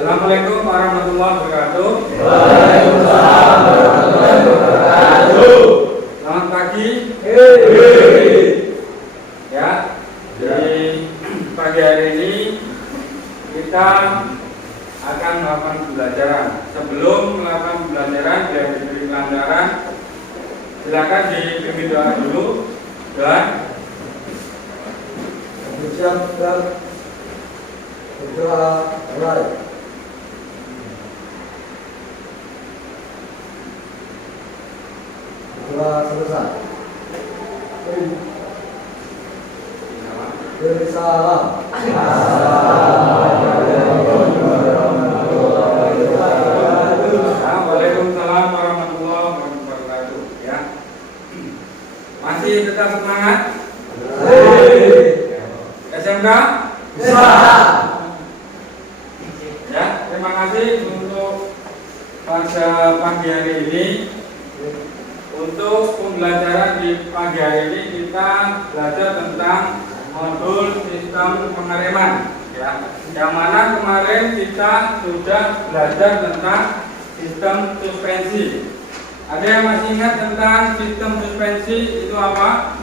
Assalamualaikum warahmatullahi wabarakatuh. Waalaikumsalam warahmatullahi wabarakatuh. Selamat pagi. Ya, di pagi hari ini kita akan melakukan pembelajaran. Sebelum melakukan pembelajaran, biar diberi pelanggaran, silakan dipimpin doa dulu. Dan Ucapkan berdoa mulai. Doa selesai. Beri salam. Waalaikumsalam warahmatullahi wabarakatuh. Ya, masih tetap semangat. SMK Bisa. ya, terima kasih untuk pada pagi hari ini. Untuk pembelajaran di pagi hari ini kita belajar tentang modul sistem pengereman, ya. Yang mana kemarin kita sudah belajar tentang sistem suspensi. Ada yang masih ingat tentang sistem suspensi itu apa?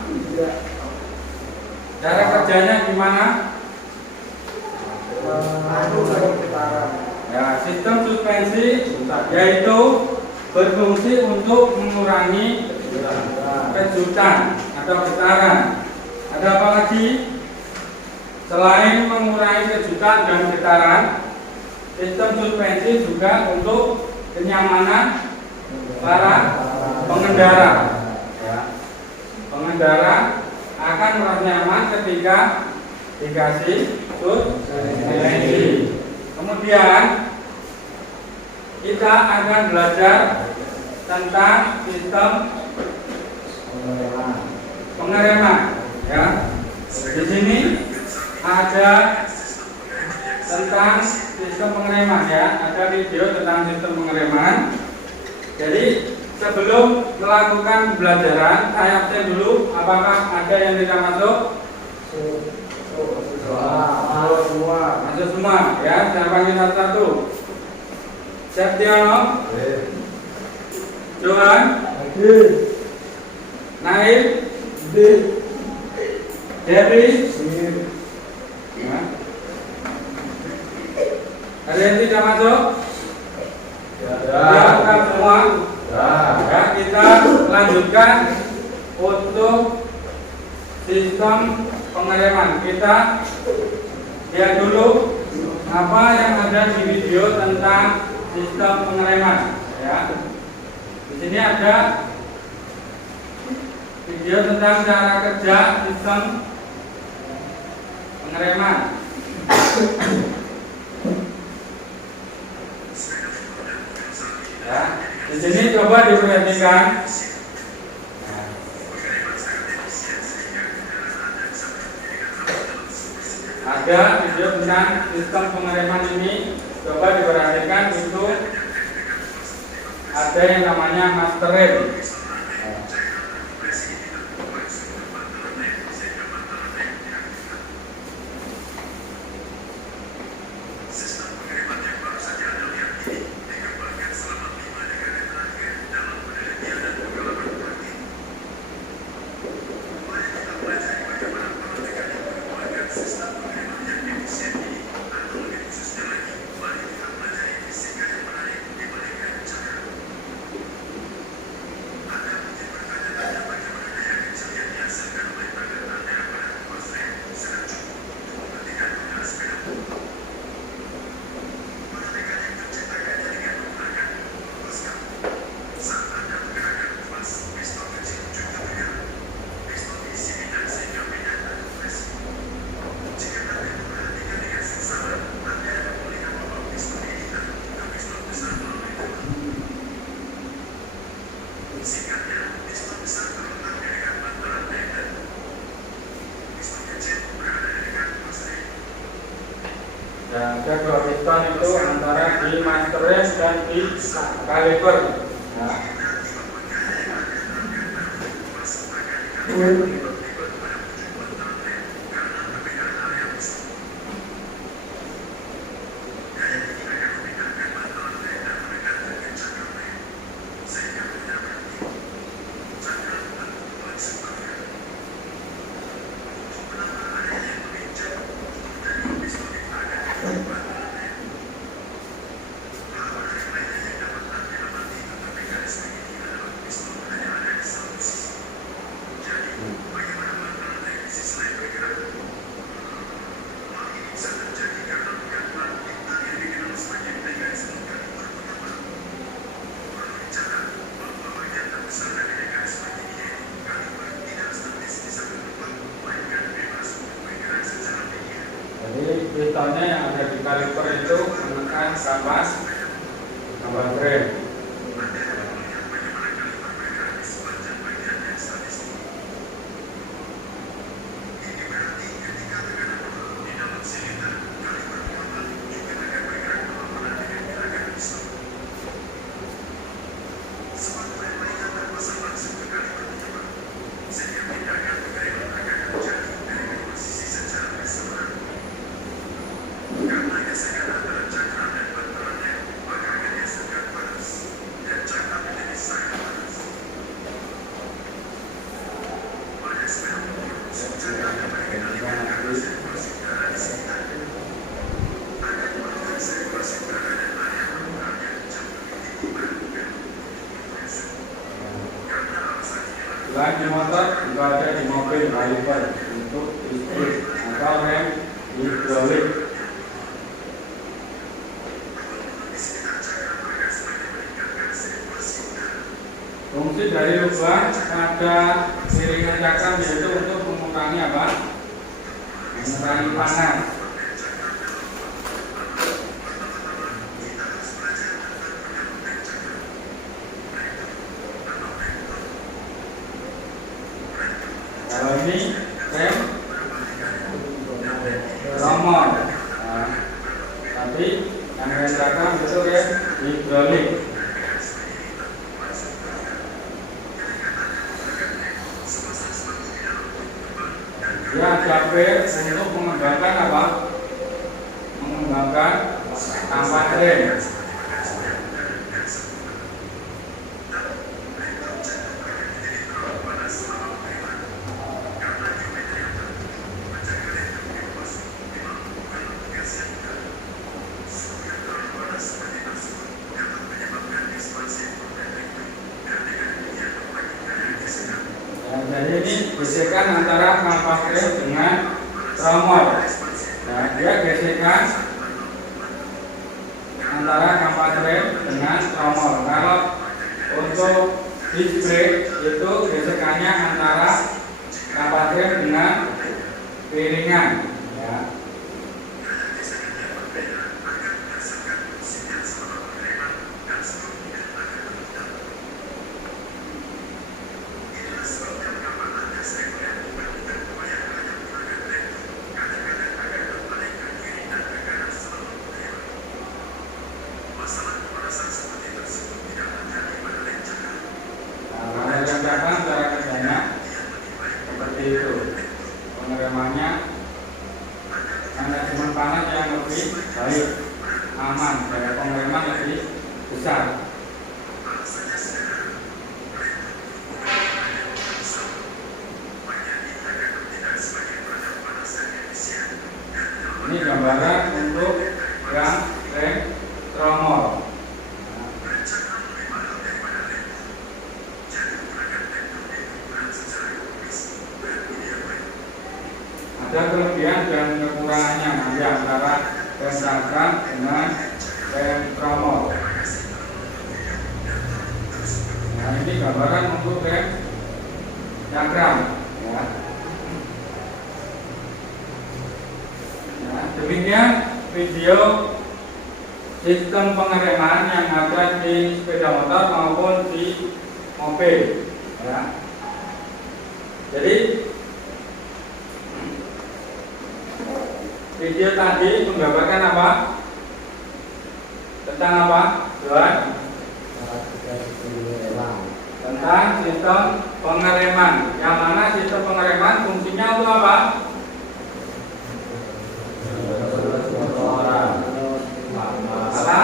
Cara kerjanya gimana? Ya, sistem suspensi yaitu berfungsi untuk mengurangi kejutan atau getaran. Ada apa lagi? Selain mengurangi kejutan dan getaran, sistem suspensi juga untuk kenyamanan para pengendara. Ya. Pengendara akan merasa nyaman ketika dikasih suspensi. Kemudian kita akan belajar tentang sistem pengereman. Ya, di sini ada tentang sistem pengereman, ya. Ada video tentang sistem pengereman. Jadi sebelum melakukan pembelajaran, saya absen dulu. Apakah ada yang tidak masuk? Masuk semua, ya. Saya panggil satu-satu. Septiono, Johan, Naib, Devi, ada yang tidak masuk? Ya, semua. Ya, kita lanjutkan untuk sistem pengereman. Kita lihat dulu apa yang ada di video tentang sistem pengereman. Ya, di sini ada video tentang cara kerja sistem pengereman. Ya, di sini coba diperhatikan. Ada video tentang sistem pengereman ini. Coba diperhatikan, itu ada yang namanya master rem. Dan ada dua piston itu antara di master rem dan di kaliper. Nah. pistonnya yang ada di kaliper itu menekan kapas rem. Selain di motor juga ada di mobil kaliper untuk listrik atau rem hidrolik. Fungsi dari lubang pada piringan cakram yaitu untuk mengurangi apa? Mengurangi panas. Kalau ini rem tromol, nah, tapi yang rem cakram itu rem hidrolik. Dia ada untuk mengembangkan apa? Mengembangkan kampas rem. Jadi ini gesekan antara kampas rem dengan tromol. Nah, dia gesekan antara kampas rem dengan tromol. Kalau untuk disc brake itu gesekannya antara kampas rem dengan piringan. Ya. Cara kerjanya seperti itu. Pengeremannya manajemen panas yang lebih baik, aman, daya pengereman lebih besar. Ini gambaran untuk yang rem tromol. Ada kelebihan dan kekurangannya nanti antara rem cakram dengan rem tromol. Nah, ini gambaran untuk rem cakram. Ya. Nah, demikian video sistem pengereman yang ada di sepeda motor maupun di mobil. Ya. Jadi video tadi menggambarkan apa? Tentang apa? Johan? Tentang sistem pengereman. Yang mana sistem pengereman fungsinya untuk apa? Apa?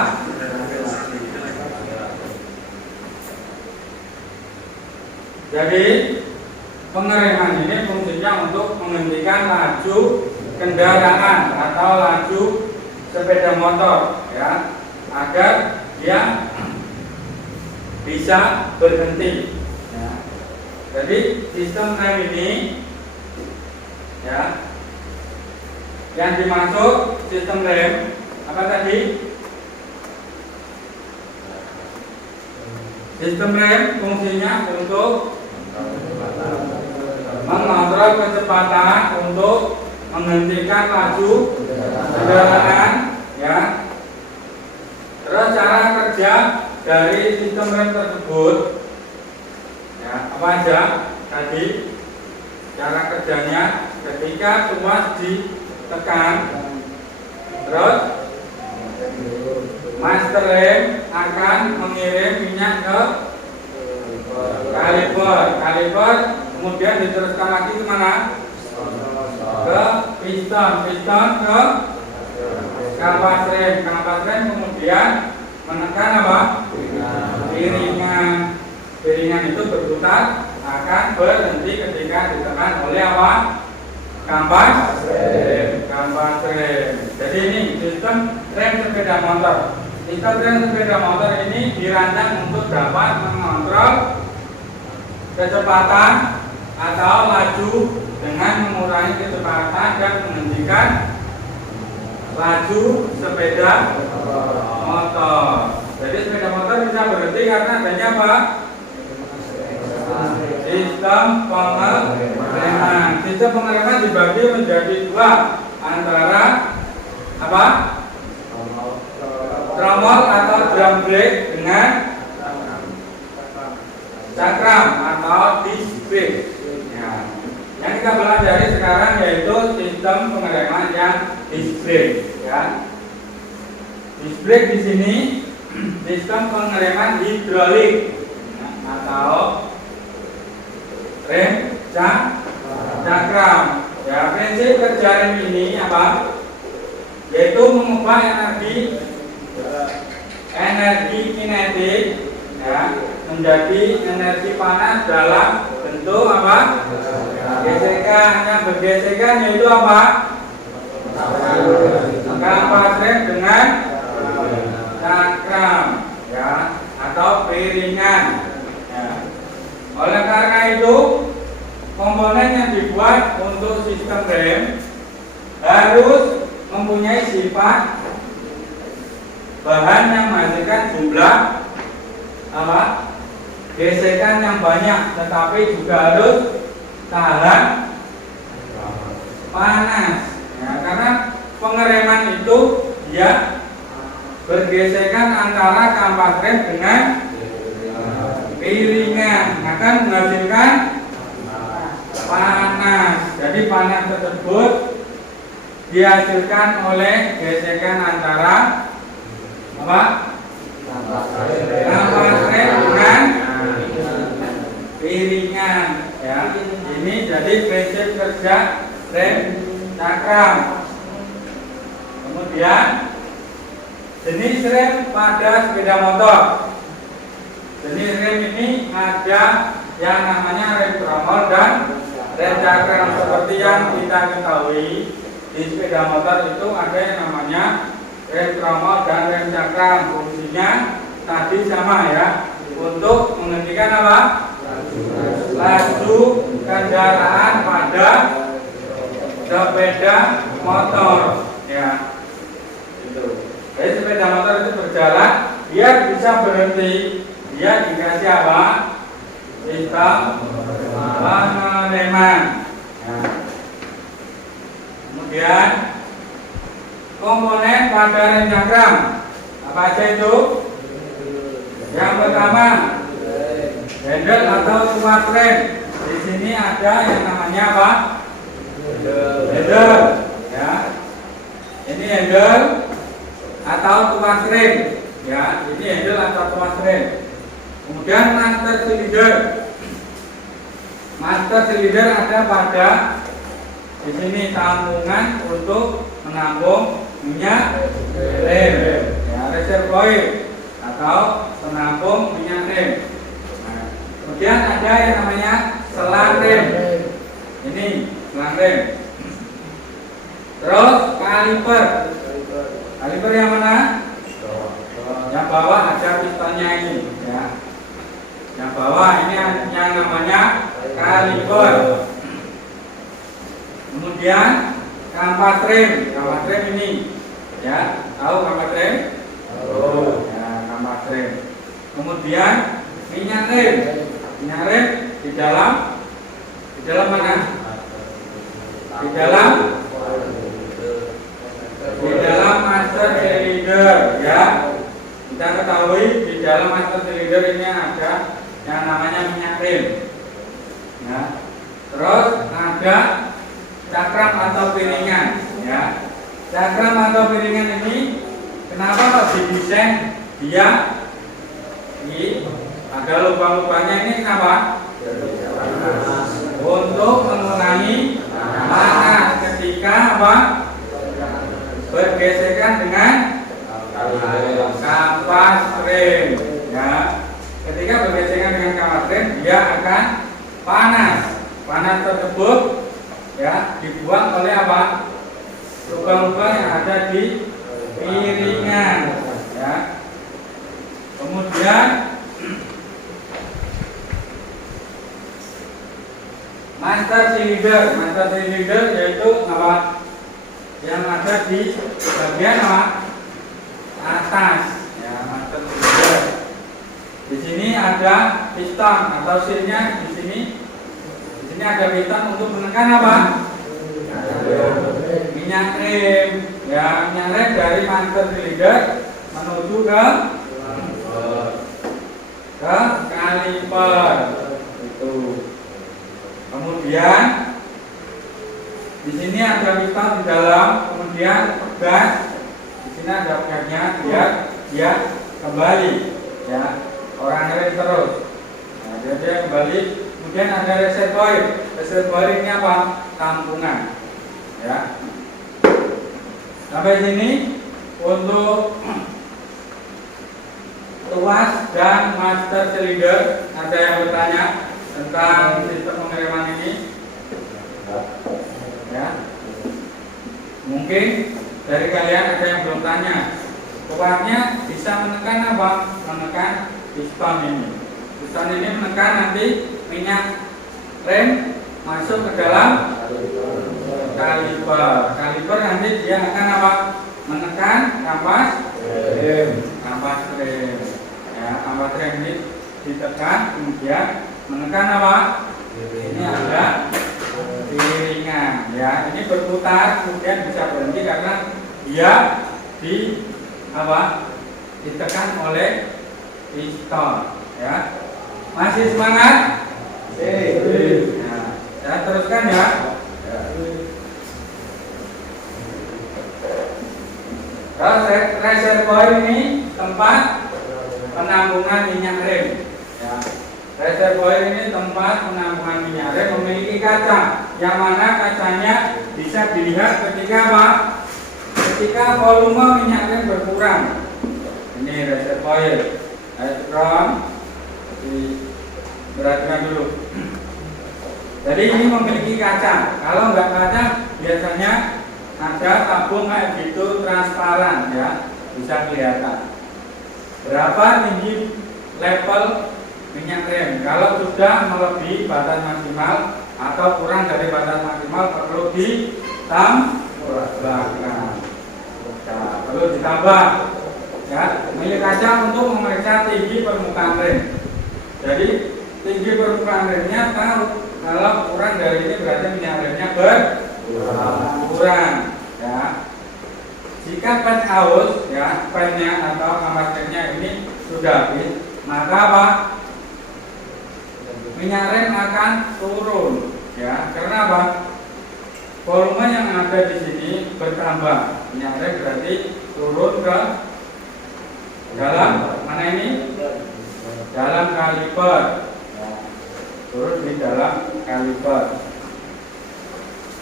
Jadi pengereman ini fungsinya untuk menghentikan laju kendaraan atau laju sepeda motor, ya, agar dia bisa berhenti. Ya. Jadi sistem rem ini, ya, yang dimaksud sistem rem apa tadi? Sistem rem fungsinya untuk mengontrol kecepatan untuk menghentikan laju kendaraan, ya. Terus cara kerja dari sistem rem tersebut, ya, apa aja tadi cara kerjanya ketika tuas ditekan, terus master rem akan mengirim minyak ke kaliper, kemudian diteruskan lagi ke mana? Ke piston ke kampas rem kemudian menekan apa? Piringan itu berputar akan berhenti ketika ditekan oleh apa? Kampas rem. Jadi ini sistem rem sepeda motor. Sistem rem sepeda motor ini dirancang untuk dapat mengontrol kecepatan atau laju dengan mengurangi kecepatan dan menghentikan laju sepeda motor. Jadi sepeda motor bisa berhenti karena adanya apa? Sistem pengereman. Sistem pengereman dibagi menjadi dua, antara apa? Tromol atau drum brake dengan cakram atau disc brake. Ya. Yang kita pelajari sekarang yaitu sistem pengereman yang disc brake. Ya. Disc brake di sini sistem pengereman hidrolik, ya, atau rem cakram. Ya, prinsip kerja rem ini apa? Yaitu mengubah energi kinetik, ya, menjadi energi panas dalam bentuk apa? Gesekan. Yang bergesekan yaitu apa? Kampas rem dengan cakram, ya, atau piringan. Ya. Oleh karena itu, komponen yang dibuat untuk sistem rem harus mempunyai sifat bahan yang menghasilkan jumlah apa? Gesekan yang banyak, tetapi juga harus tahan panas. Ya, karena pengereman itu dia bergesekan antara kampas rem dengan piringan, akan menghasilkan panas. Jadi panas tersebut dihasilkan oleh gesekan antara apa? Kampas rem dengan piringan. Ya, ini jadi prinsip kerja rem cakram. Kemudian jenis rem pada sepeda motor. Jenis rem ini ada yang namanya rem tromol dan rem cakram. Seperti yang kita ketahui, di sepeda motor itu ada yang namanya rem tromol dan rem cakram. Fungsinya tadi sama, ya, untuk menghentikan apa? Laju kendaraan pada sepeda motor, ya. Itu. Jadi sepeda motor itu berjalan, biar bisa berhenti, dia dikasih apa? Sistem pengereman. Ya. Kemudian komponen pada rem cakram apa aja itu? Yang pertama, handle atau tuas rem. Di sini ada yang namanya apa? Handle. Ya. Ini handle atau tuas rem. Ya, ini handle atau tuas rem. Kemudian master cylinder. Master cylinder ada pada di sini tampungan untuk menampung minyak rem. Ya, reservoir atau penampung minyak rem. Nah, kemudian ada yang namanya selang rem. Ini selang rem. Terus kaliper. Kaliper yang mana? Yang bawah ada pistonnya ini, ya. Yang bawah ini yang namanya kaliper. Kemudian kampas rem. Kampas rem ini, ya, tahu kampas rem? Oh, ya, kampas rem. Kemudian minyak rem. Minyak rem di dalam mana? Di dalam remnya ada yang namanya minyak rem. Ya. Terus ada cakram atau piringan. Ya. Cakram atau piringan ini kenapa kok didesain dia ada lubang-lubangnya ini kenapa? Untuk mengurangi panas ketika apa? Bergesekan dengan kampas rem. Ya. Ketika bergesekan dengan kampas rem, dia akan panas. Panas tersebut ya dibuang oleh apa? Lubang-lubang yang ada di piringan. Ya. Kemudian master cylinder yaitu apa? Yang ada di bagian apa? Atas. Ya, master cylinder. Di sini ada piston atau silnya di sini. Di sini ada piston untuk menekan apa? Minyak rem. Ya, minyak rem dari master cylinder menuju ke kaliper. Itu. Kemudian di sini ada piston di dalam, kemudian pegas. Di sini ada pegasnya biar dia kembali, ya orang rem terus. Nah, dia kembali. Kemudian ada reservoir. Reservoir ini apa? Tampungan. Ya. Sampai sini untuk tuas dan master cylinder. Ada yang bertanya tentang sistem pengereman ini? Ya. Mungkin dari kalian ada yang belum tanya. Tuasnya bisa menekan apa? Menekan piston ini. Piston ini menekan nanti minyak rem masuk ke dalam kaliper. Kaliper nanti dia akan apa? Menekan kampas rem. Kampas rem. Ya, kampas rem ini ditekan, kemudian menekan apa? Ini ada piringan. Ya, ini berputar, kemudian bisa berhenti karena dia di apa? Ditekan oleh piston. Ya, masih semangat? Nah, saya teruskan ya. Reservoir ini tempat penampungan minyak rem. Ya. Reservoir ini tempat penampungan minyak rem memiliki kaca, yang mana kacanya bisa dilihat ketika apa? Ketika volume minyak rem berkurang. Ini reservoir. Diperhatikan dulu. Jadi ini memiliki kaca. Kalau nggak kaca, biasanya ada tabung kayak gitu transparan, ya, bisa kelihatan berapa tinggi level minyak rem. Kalau sudah melebihi batas maksimal atau kurang dari batas maksimal, perlu ditambahkan. Perlu ditambah, ya. Milik kaca untuk memeriksa tinggi permukaan rem. Jadi tinggi permukaan remnya tahu. Kalau kurang dari ini berarti minyak remnya berkurang. Ya. Jika pad aus, ya, padnya atau kampas remnya ini sudah habis, maka apa? Minyak rem akan turun, ya. Karena apa? Volume yang ada di sini bertambah. Minyak rem berarti turun ke dalam mana ini? Dalam kaliper. Ya. Turun di dalam kaliper.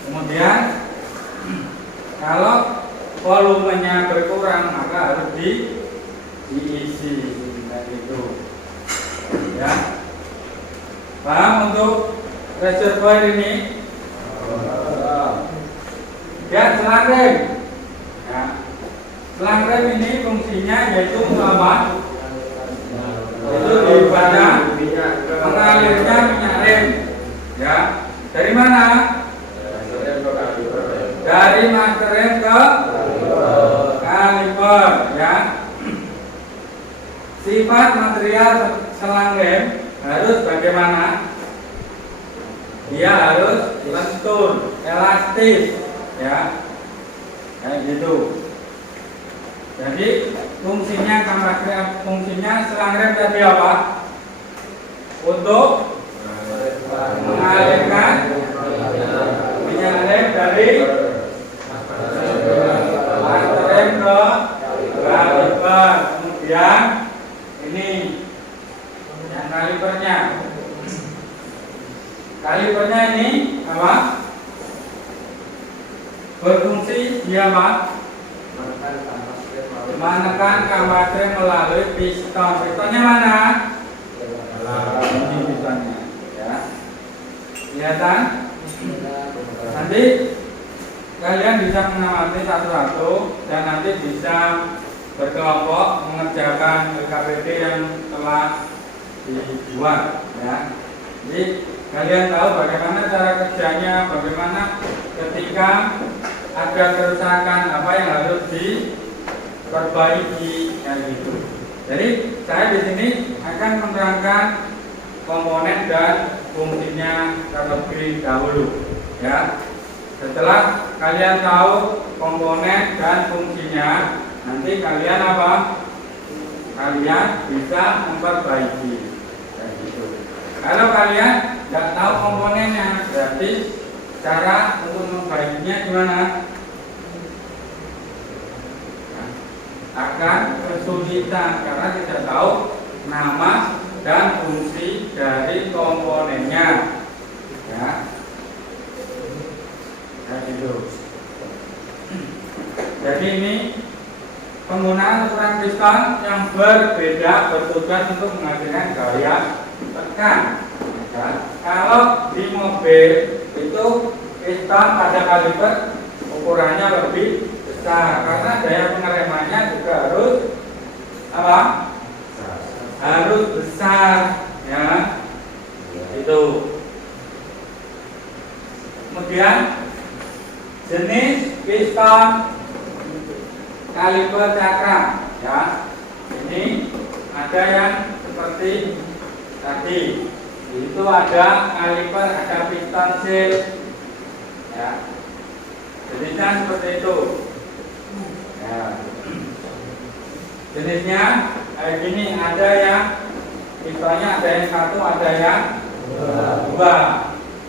Kemudian kalau volumenya berkurang, maka harus diisi itu. Ya. Paham untuk reservoir ini? Ya, selang rem. Ya. Selang rem ini fungsinya yaitu apa? Itu di badan mengalirnya minyak rem. Ya. Dari mana? Dari master rem ke kaliper, ya. Sifat material selang rem harus bagaimana? Dia harus lentur, elastis, ya. Kayak gitu. Jadi fungsinya kampas rem, fungsinya selang rem tadi apa? untuk mengalirkan minyak rem dari rem ke kaliper. Kemudian ini yang kalipernya. Kalipernya ini apa? Berfungsi dia apa? Menekan kampas rem melalui piston. Pistonnya mana? Ini pistonnya, ya. Kelihatan? Nanti kalian bisa mengamati satu-satu dan nanti bisa berkelompok mengerjakan LKPD yang telah dibuat, ya. Jadi kalian tahu bagaimana cara kerjanya, bagaimana ketika ada kerusakan apa yang harus diperbaiki, kayak gitu. Jadi saya di sini akan menerangkan komponen dan fungsinya terlebih dahulu, ya. Setelah kalian tahu komponen dan fungsinya, nanti kalian apa? Kalian bisa memperbaiki, kayak gitu. Kalau kalian tidak tahu komponennya, berarti cara untuk memperbaikinya gimana? Akan kesulitan karena tidak tahu nama dan fungsi dari komponennya, ya. Kayak gitu. Jadi ini penggunaan ukuran piston yang berbeda bertujuan untuk menghasilkan gaya tekan. Ya. Kalau di mobil itu piston pada kaliper ukurannya lebih besar karena daya pengeremannya juga harus apa? Harus besar, ya. Itu. Kemudian jenis piston kaliper cakram, ya. Ini ada yang seperti tadi. Itu ada kaliper, ada piston seal, ya. Jenisnya seperti itu, ya. Jenisnya kayak gini, ada yang pistonnya ada yang satu, ada yang dua,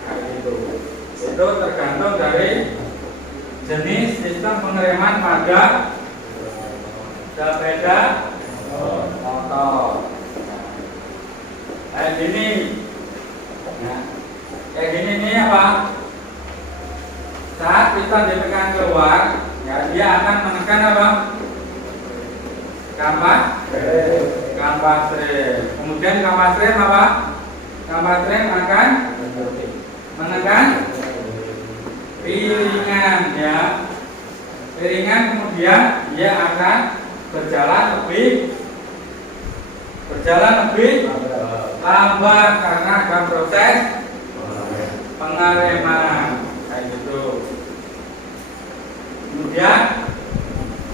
kayak gitu. Itu tergantung dari jenis sistem pengereman pada sepeda motor. Kayak gini. Nah, kayak gini nih apa? Saat piston ditekan keluar, ya dia akan menekan apa? Kampas rem. Kemudian kampas rem apa? Kampas rem akan menekan piringan, ya. Piringan kemudian dia akan berjalan lebih lambat karena ada proses pengereman, kayak gitu. Kemudian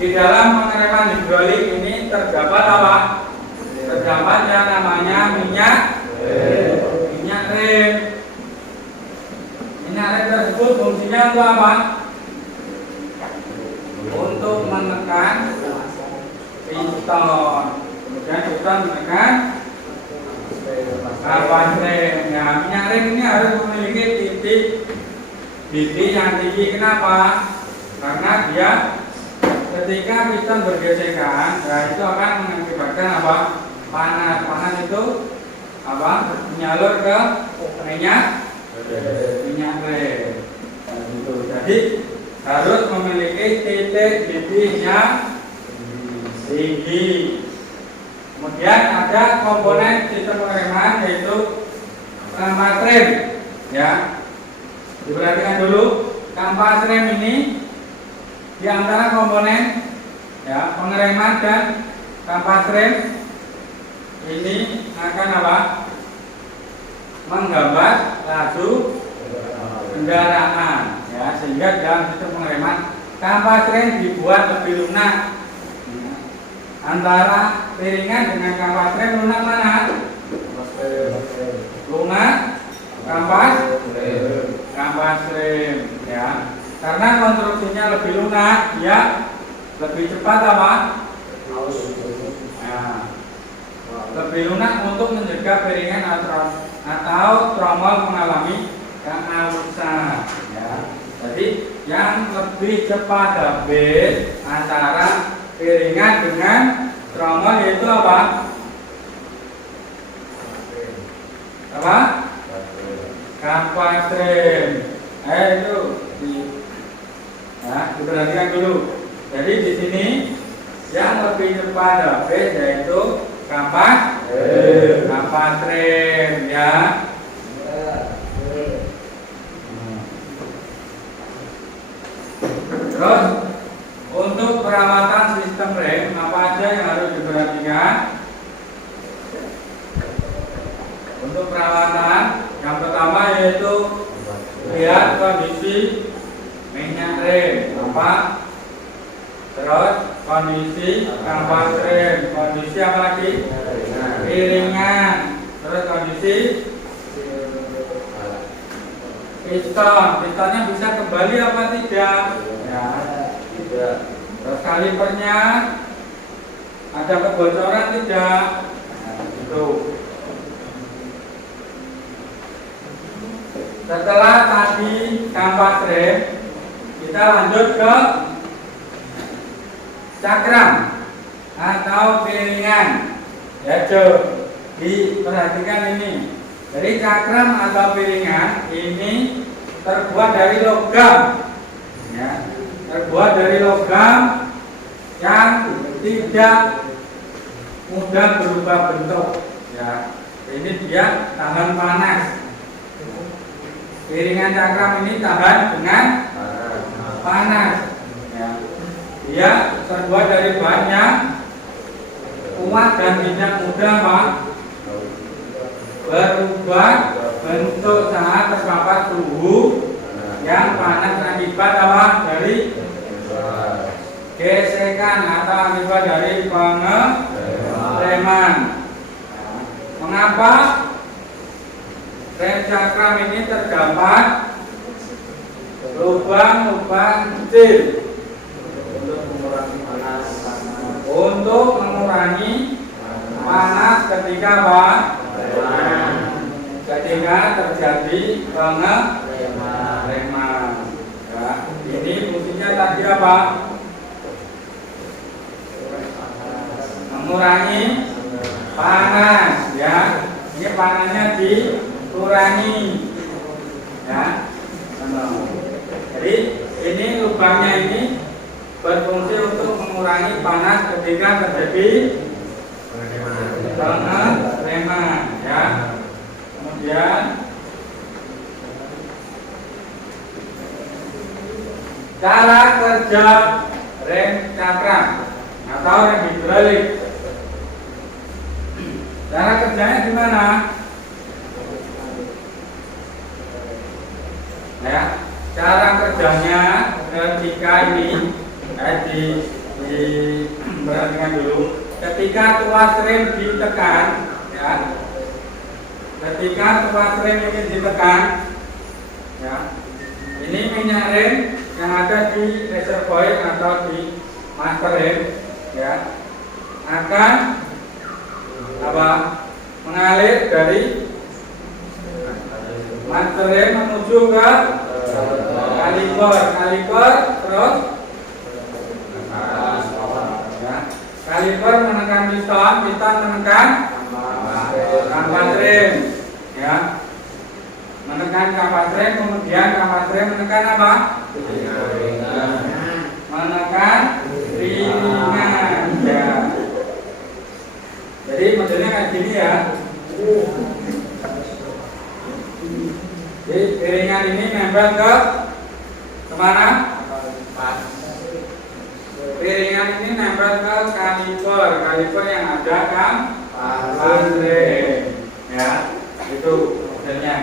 di dalam pengereman hidrolik ini terdapat apa? Terdapat yang namanya minyak rem. Minyak rem tersebut fungsinya untuk apa? Untuk menekan piston. Kemudian piston menekan kampas rem. Nah, minyak rem ini harus memiliki titik yang tinggi. Kenapa? Karena dia ketika piston bergesekan, nah itu akan mengakibatkan apa? Panas itu apa? Menyalur ke minyak rem. Jadi harus memiliki titik yang tinggi. Kemudian ada komponen sistem pengereman yaitu kampas rem, ya. Diperhatikan dulu, kampas rem ini di antara komponen, ya, pengereman dan kampas rem ini akan apa? Menggambar laju kendaraan, ya, sehingga dalam sistem pengereman kampas rem dibuat lebih lunak. Antara piringan dengan kampas rem lunak mana? Lunak kampas rem, ya. Karena konstruksinya lebih lunak, dia lebih cepat apa? Nah, lebih lunak untuk mencegah piringan atau tromol mengalami keausan. Ya. Jadi yang lebih cepat habis antara piringan dengan tromol yaitu apa? Apa? Kapastrin. Itu diperhatikan dulu. Jadi di sini yang lebih cepat habis yaitu kapastrin ya. Terus untuk perawatan sistem rem apa aja yang harus diperhatikan? Untuk perawatan yang pertama yaitu lihat kondisi minyak rem apa? Terus kondisi kampas rem, kondisi apa lagi? Piringan. Terus kondisi pistonnya bisa kembali apa tidak? Ya, tidak. Terus kalipernya ada kebocoran tidak? Nah, itu. Setelah tadi kampas rem, kita lanjut ke cakram atau piringan. Ya, diperhatikan ini. Jadi cakram atau piringan ini terbuat dari logam, ya, terbuat dari logam yang tidak mudah berubah bentuk. Ya, ini dia tahan panas. Piringan cakram ini tahan dengan panas. Ya. Dia terbuat dari bahan yang kuat dan tidak mudah berubah bentuk saat terpapar suhu yang panas akibat apa? Dari gesekan atau akibat dari pengereman. Mengapa rem cakram ini terdapat lubang-lubang kecil? Untuk mengurangi panas ketika apa? Ketika terjadi pengereman. Ya, ini fungsinya tadi apa? Mengurangi panas. Ya, ini panasnya dikurangi. Ya, jadi ini lubangnya ini berfungsi untuk mengurangi panas ketika terjadi pengereman. Ya. Kemudian cara kerja rem cakram atau rem hidrolik. Cara kerjanya gimana? Ya, cara kerjanya ketika ini diperhatikan dulu. Ketika tuas rem ditekan, ya. Ketika tuas rem ini ditekan, ya. Ini minyak rem yang ada di reservoir atau di master rem, ya, akan apa? Mengalir dari master rem menuju ke kaliper terus kaliper menekan piston menekan kampas rem, ya, menekan kampas rem, kemudian kampas rem menekan apa? Menekan piringan, ya. Jadi modelnya kayak gini ya. Jadi piringan ini nempel ke kemana? Piringan ini nempel ke kaliper yang ada kampas rem, ya, itu modelnya.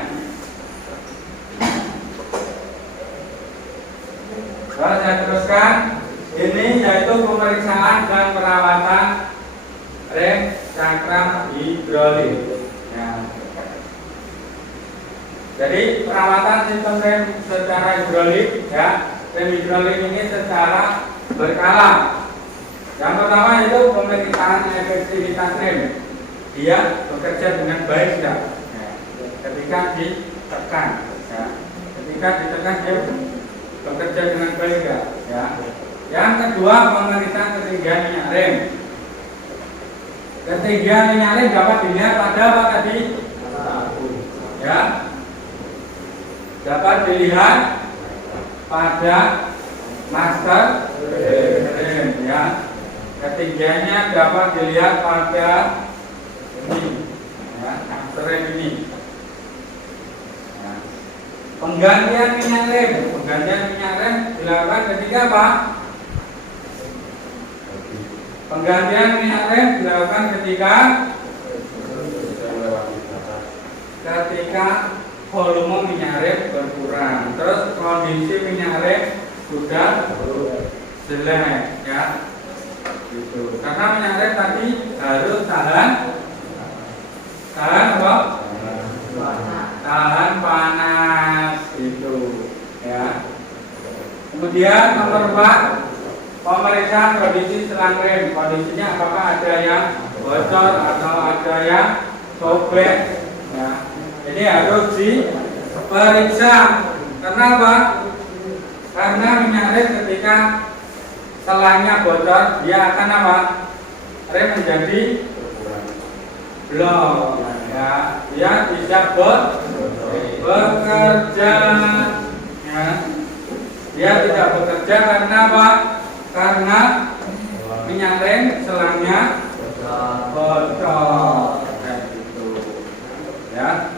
Lalu saya teruskan, ini yaitu pemeriksaan dan perawatan rem cakram hidrolik. Ya. Jadi perawatan sistem rem secara hidrolik, ya, rem hidrolik ini secara berkala. Yang pertama itu pemeriksaan efektivitas rem. dia bekerja dengan baik tidak? Ya. Ketika ditekan, ya. Ketika ditekan dia bekerja dengan baik tidak? Ya. Yang kedua, pemeriksaan ketinggian minyak rem. Ketinggian minyak rem dapat dilihat pada apa tadi? Ya, dapat dilihat pada master rem, ya. Ketinggiannya dapat dilihat pada ini, ya, master rem ini. Ya. Penggantian minyak rem dilakukan ketika apa? Penggantian minyak rem dilakukan ketika volume minyak rem berkurang, terus kondisi minyak rem sudah jelek, ya. Gitu. Karena minyak rem tadi harus tahan apa? Tahan panas, gitu, ya. Kemudian nomor 4, pemeriksaan kondisi selang rem. Kondisinya apakah ada yang bocor atau ada yang sobek, ya. Ini harus diperiksa. Kenapa? Karena minyak rem ketika selangnya bocor, dia akan apa? Rem menjadi blok, ya. Dia tidak bekerja, ya. Dia tidak bekerja karena apa? Karena minyak rem selangnya bocor, kayak gitu, ya.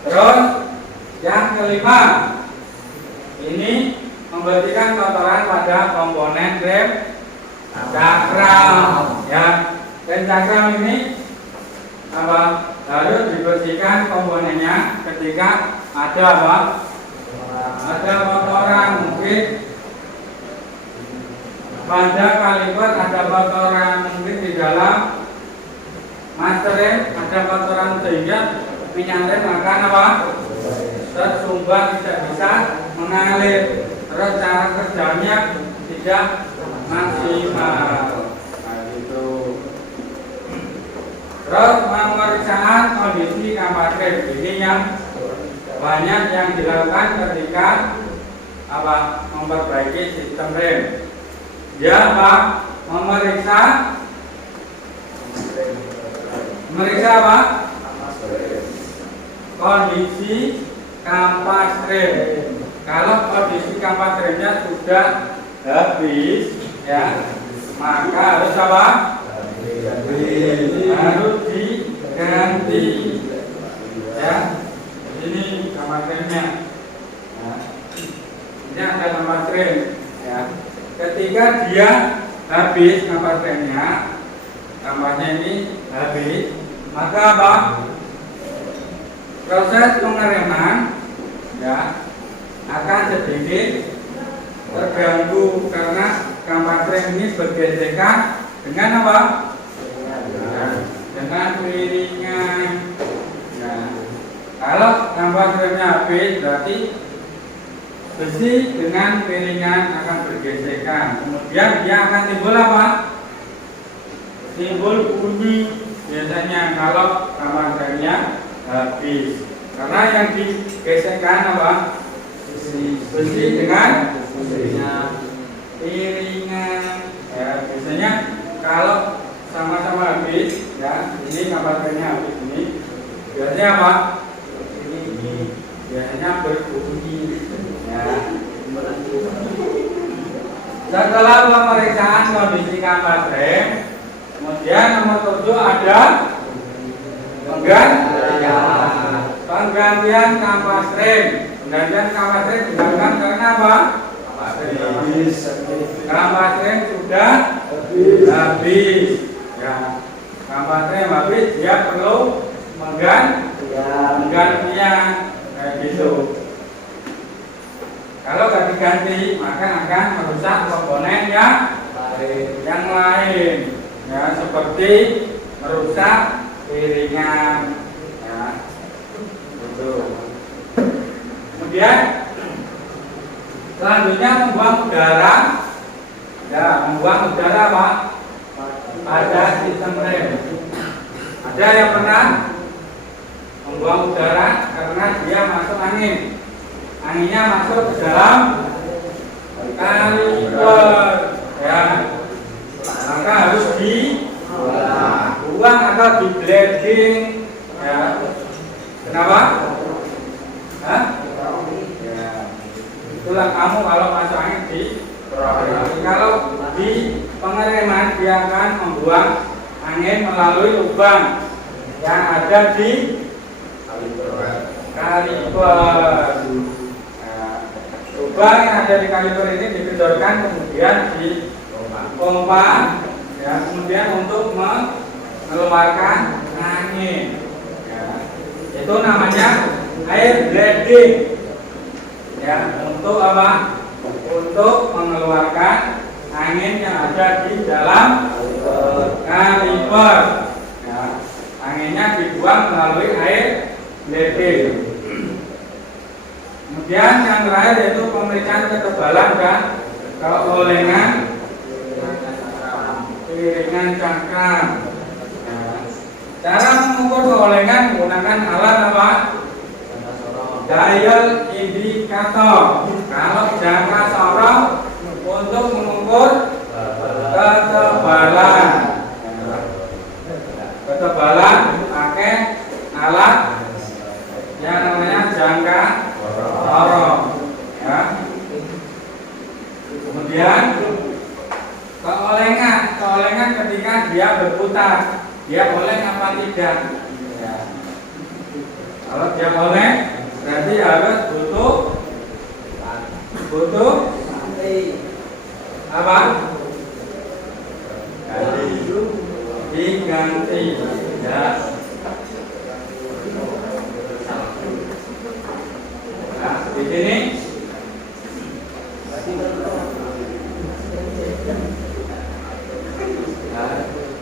Terus yang kelima, ini memberikan kotoran pada komponen rem cakram, ya. Rem cakram ini apa? Harus dibersihkan komponennya ketika ada apa? Ada kotoran, mungkin pada kaliper ada kotoran, mungkin di dalam master rem ada kotoran, sehingga minyak rem akan apa? Tersumbat, tidak bisa mengalir, terus cara kerjanya tidak maksimal. Nah, gitu. Terus pemeriksaan kondisi kampas rem, ini yang banyak yang dilakukan ketika apa? Memperbaiki sistem rem. Dia apa? Memeriksa apa? Kondisi kampas rem. Kalau kondisi kampas remnya sudah habis, ya, maka harus apa? Harus diganti, ya. Ini kampas remnya, ya. Ini ada kampas rem, ya. Ketika dia habis kampas remnya, kampasnya ini habis, maka apa? Proses pengereman, ya, akan sedikit terganggu karena kampas rem ini bergesekan dengan apa? Dengan piringan. Ya. Kalau kampas remnya habis, berarti besi dengan piringan akan bergesekan. Kemudian dia akan timbul apa? Timbul bunyi biasanya kalau kampas remnya habis. Karena yang digesekkan apa? Besi dengan piringan. Ya, biasanya kalau sama-sama habis, ya, ini kampas remnya habis ini. Biasanya apa? Ini biasanya berbunyi. Ya. Setelah pemeriksaan kondisi kampas rem, kemudian nomor 7 ada penggantian kampas rem. Penggantian kampas rem dilakukan karena apa? Kampas rem sudah habis. Ya. Kampas rem habis, dia perlu penggantian, kayak gitu. Kalau nggak diganti, maka akan merusak komponen yang lain, ya, seperti merusak piringan, ya, gitu. Kemudian selanjutnya membuang udara, ya, membuang udara apa? ada sistem rem. Ada yang pernah membuang udara karena dia masuk angin. Anginnya masuk ke dalam kaliper, ya. Maka harus dibuang atau di blending, ya. Kenapa? Hah? Ya. Itulah kamu kalau masuk angin di kalau di pengereman dia akan membuang angin melalui lubang yang ada di kaliper. Lubang yang ada di kaliper ini dikendorkan kemudian di pompa, ya, kemudian untuk mengeluarkan angin, ya. Itu namanya air blending, ya. Untuk apa? Untuk mengeluarkan angin yang ada di dalam kaliper, ya. Anginnya dibuang melalui air blending. Kemudian yang terakhir yaitu pemeriksaan ketebalan dan keolengan piringan cakram. Cara mengukur keolengan menggunakan alat apa? Dial indikator. Kalau jangka sorong untuk mengukur ketebalan. Ketebalan pakai alat yang namanya jangka sorong, ya. Kemudian keolengan ketika dia berputar, dia oleng apa tidak, ya. Kalau dia oleng berarti harus butuh apa? Diganti, ya. Nah, di sini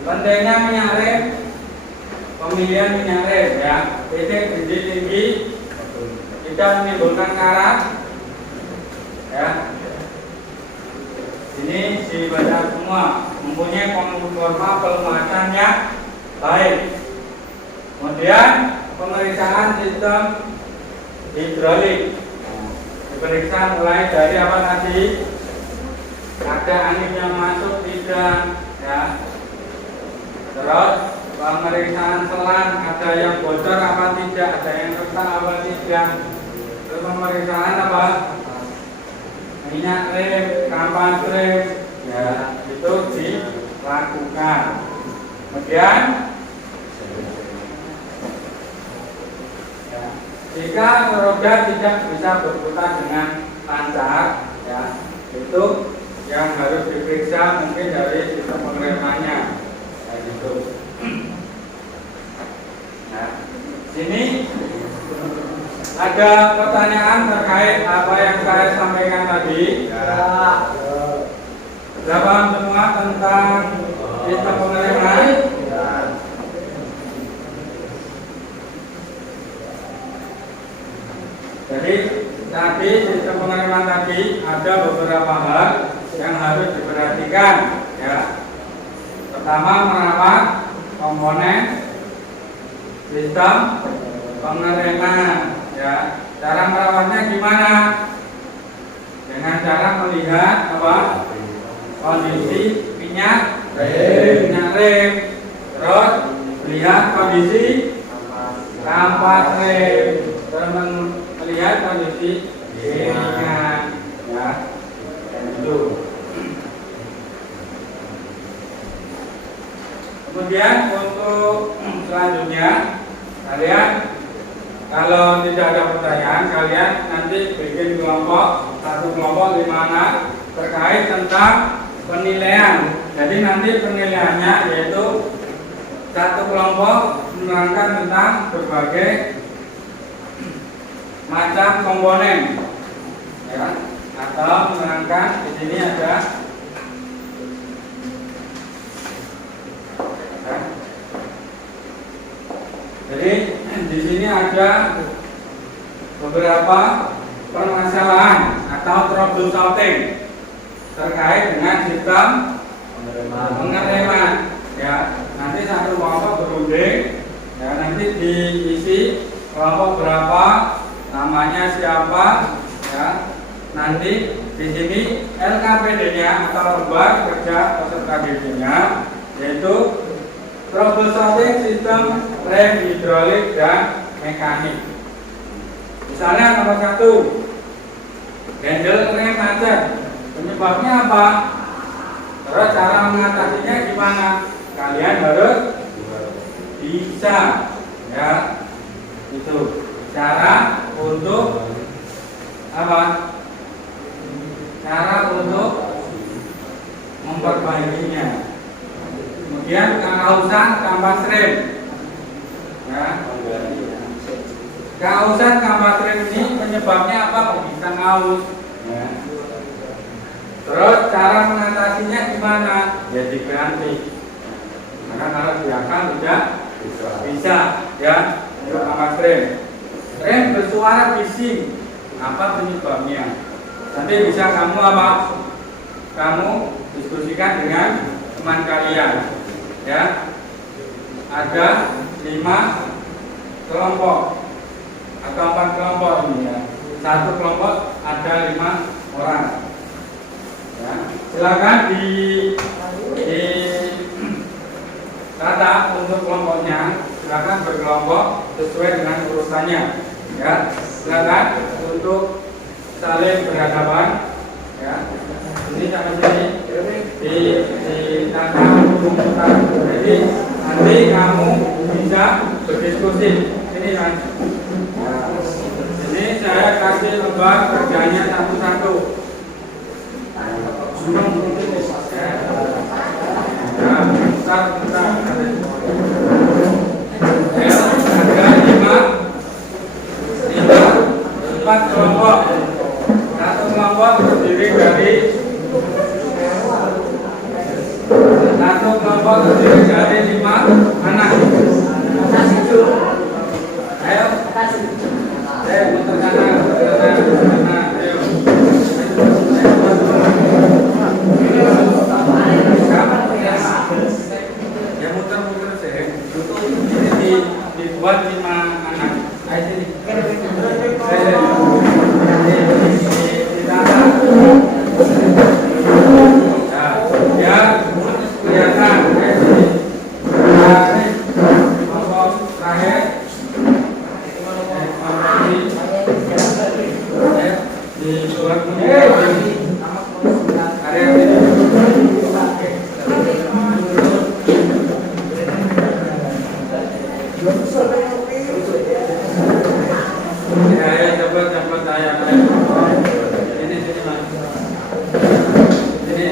pentingnya minyak rem, pemilihan minyak rem, ya. Titik biji tinggi tidak menimbulkan karat, ya. Ini dibaca semua, mempunyai konforma pelumasan yang baik. Kemudian pemeriksaan sistem hidrolik, diperiksa mulai dari apa tadi? Ada angin yang masuk tidak, ya. Terus pemeriksaan selang, ada yang bocor apa tidak, ada yang retak apa tidak. Terus pemeriksaan apa? Minyak rem, kampas rem, ya, itu dilakukan. Kemudian jika roda tidak bisa berputar dengan lancar, ya, itu yang harus diperiksa mungkin dari sistem pengeremannya, kayak gitu. Nah, sini ada pertanyaan terkait apa yang saya sampaikan tadi. Jawab semua tentang sistem pengereman. Jadi tadi sistem pengereman tadi ada beberapa hal yang harus diperhatikan, ya. Pertama, merawat komponen sistem pengereman, ya. Cara merawatnya gimana? Dengan cara melihat apa? Kondisi minyak rem, terus lihat kondisi kampas rem, terus melihat kondisi minyak, ya. Itu. Kemudian untuk selanjutnya kalian kalau tidak ada pertanyaan, kalian nanti bikin kelompok, satu kelompok 5 anak terkait tentang penilaian. Jadi nanti penilaiannya yaitu satu kelompok menerangkan tentang berbagai macam komponen, ya, atau menerangkan di sini ada, ya. Jadi di sini ada beberapa permasalahan atau troubleshooting terkait dengan sistem pengereman. ya. Nanti satu kelompok berunding, ya. Nanti diisi kelompok berapa, namanya siapa, ya. Nanti di sini LKPD-nya atau lembar kerja peserta didik-nya yaitu troubleshooting sistem rem hidrolik dan mekanik. Misalnya nomor 1, handle rem macet, penyebabnya apa? Terus cara mengatasinya gimana? Kalian harus bisa, ya. Itu cara untuk apa? Cara untuk memperbaikinya. Kemudian kehausan kampas rem, ya. Kehausan kampas rem ini penyebabnya apa? Kok bisa haus? Ya. Terus cara mengatasinya gimana? Ya diganti. Maka kalau diakal tidak bisa, ya. Kampas rem. Rem bersuara bising. Apa penyebabnya? Nanti bisa kamu apa? Kamu diskusikan dengan teman kalian, ya. Ada 5 kelompok atau 4 kelompok ini, ya. Satu kelompok ada 5 orang, ya. Silakan di tata untuk kelompoknya. Silakan berkelompok sesuai dengan urusannya, ya. Silakan untuk saling berhadapan, ya. Ini sampai sini di tata rumuskan. Jadi nanti kamu bisa berdiskusi. Ini kan. Ini saya kasih lembar kerjanya satu-satu. Ada 4 kelompok. Satu kelompok terdiri dari 5 anak. Ayo, muter kanan, ayo. Ya muter-muter sih. Ini dibuat 5 anak. Ayo sini. Ya, kelihatan. Terakhir, dibuat area ini. Ya, cepat saya. Ini sini mas. Sini.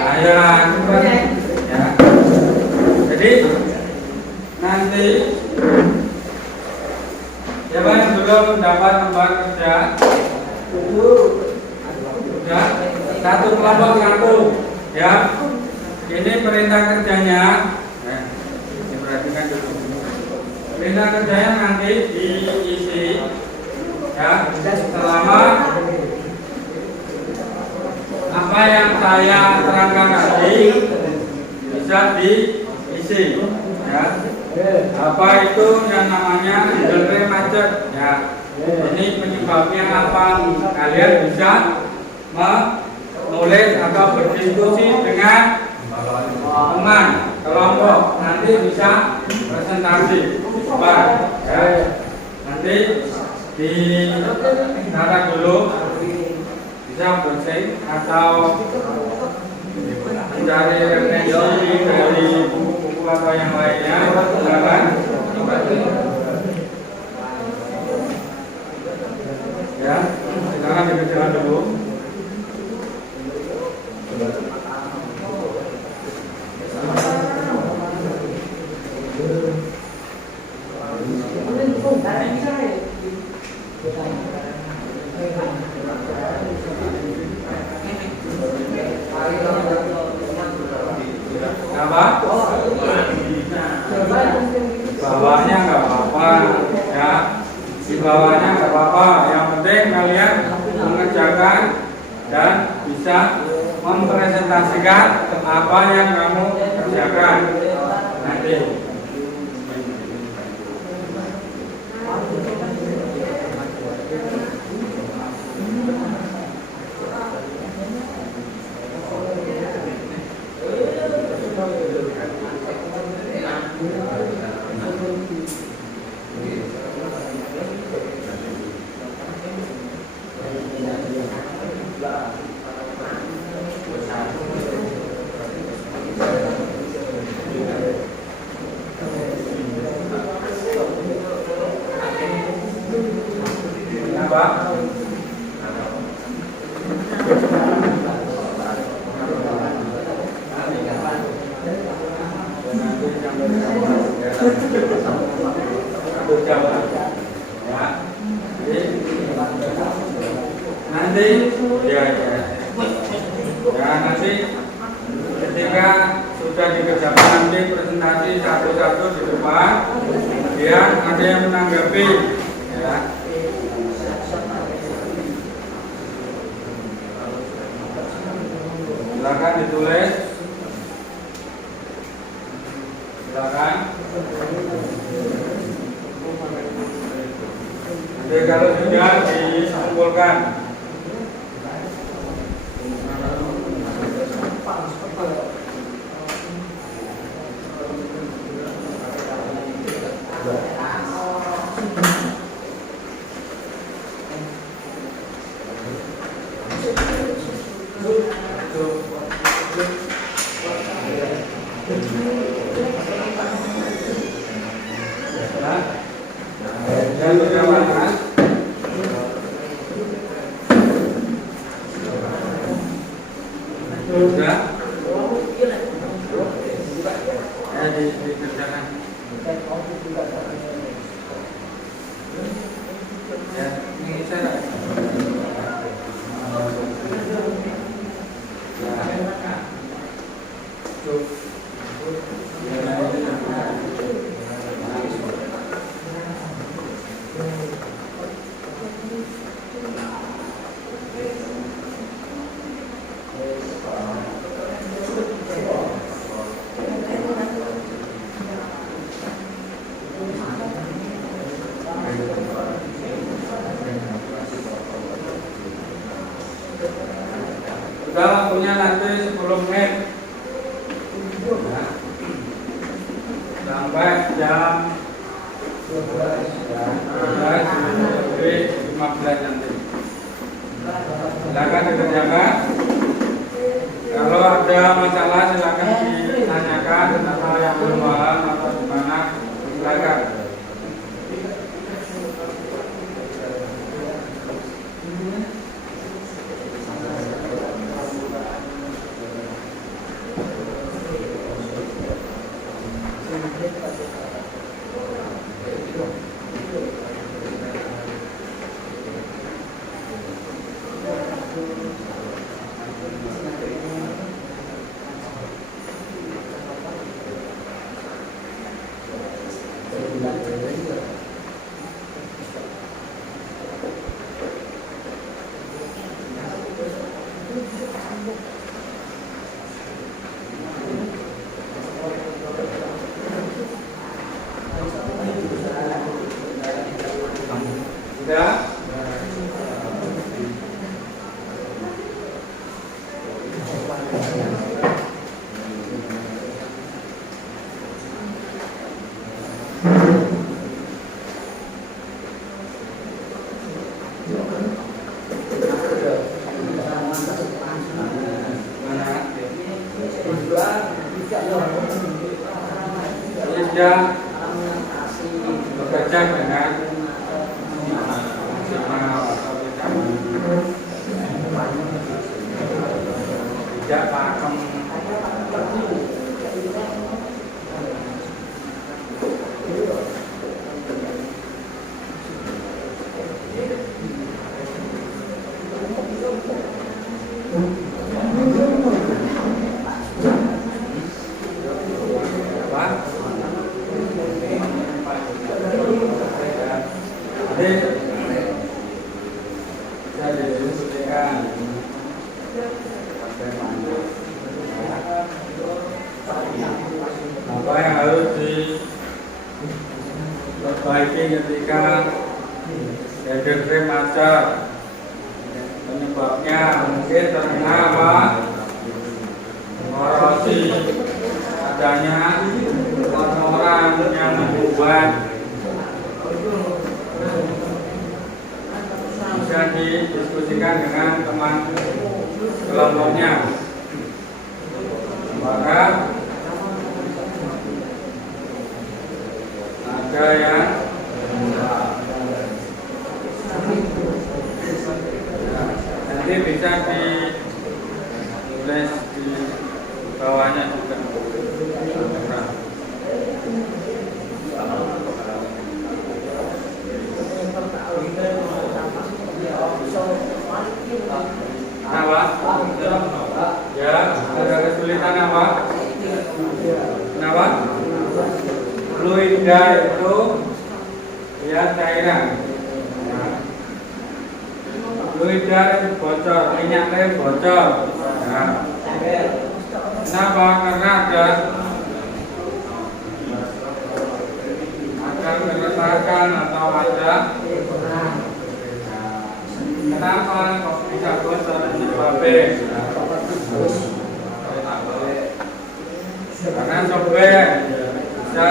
Ayo, cepat. Ya. Jadi nanti siapa yang belum mendapat lembar kerja? Ya, satu kelompok satu. Ya. Ini perintah kerjanya. Diperhatikan dulu. Perintah kerjanya nanti diisi, ya, selama apa yang saya terangkan tadi bisa diisi, ya. Apa itu yang namanya handle rem macet, ya. Ini penyebabnya apa? Kalian bisa menulis atau berdiskusi dengan teman kelompok, nanti bisa presentasi, ya. Nanti di tata dulu, bisa browsing atau mencari referensi dari buku-buku atau yang lainnya. Silakan. Ya, silakan dikerjakan dulu. Apa? Bawahnya nggak apa-apa, ya. Di bawahnya nggak apa-apa. Yang penting kalian mengerjakan dan bisa mempresentasikan apa yang kamu kerjakan nanti. Kenapa? Nanti nanti ketika sudah dikerjakan nanti presentasi satu-satu di depan, kemudian ada yang menanggapi, ya. Silakan ditulis. Silakan. Nanti kalau sudah dikumpulkan. Sudah? Dikerjakan. Ya, ini saya. Sudah waktunya nanti 10 menit ya. Sampai jam 12:15 nanti. Silakan dikerjakan. Kalau ada masalah silakan ditanyakan, atau yang belum paham atau gimana silakan. Sudah? Tidak bekerja dengan maksimal atau tidak pakem. Bisa didiskusikan. Apa yang harus diperbaiki ketika header frame macet? Penyebabnya mungkin karena apa? Korosi, adanya orang yang membuat. Bisa didiskusikan dengan teman kelompoknya. Maka ada yang nanti bisa ditulis di bawahnya juga. Apa? Ya, ada kesulitan apa? Kenapa? Fluida itu ya cairan. Fluida itu bocor, minyaknya bocor. Nah, kenapa? Karena ada keretakan atau ada. Kenapa kok bisa bocor? Sebabnya karena sobek bisa.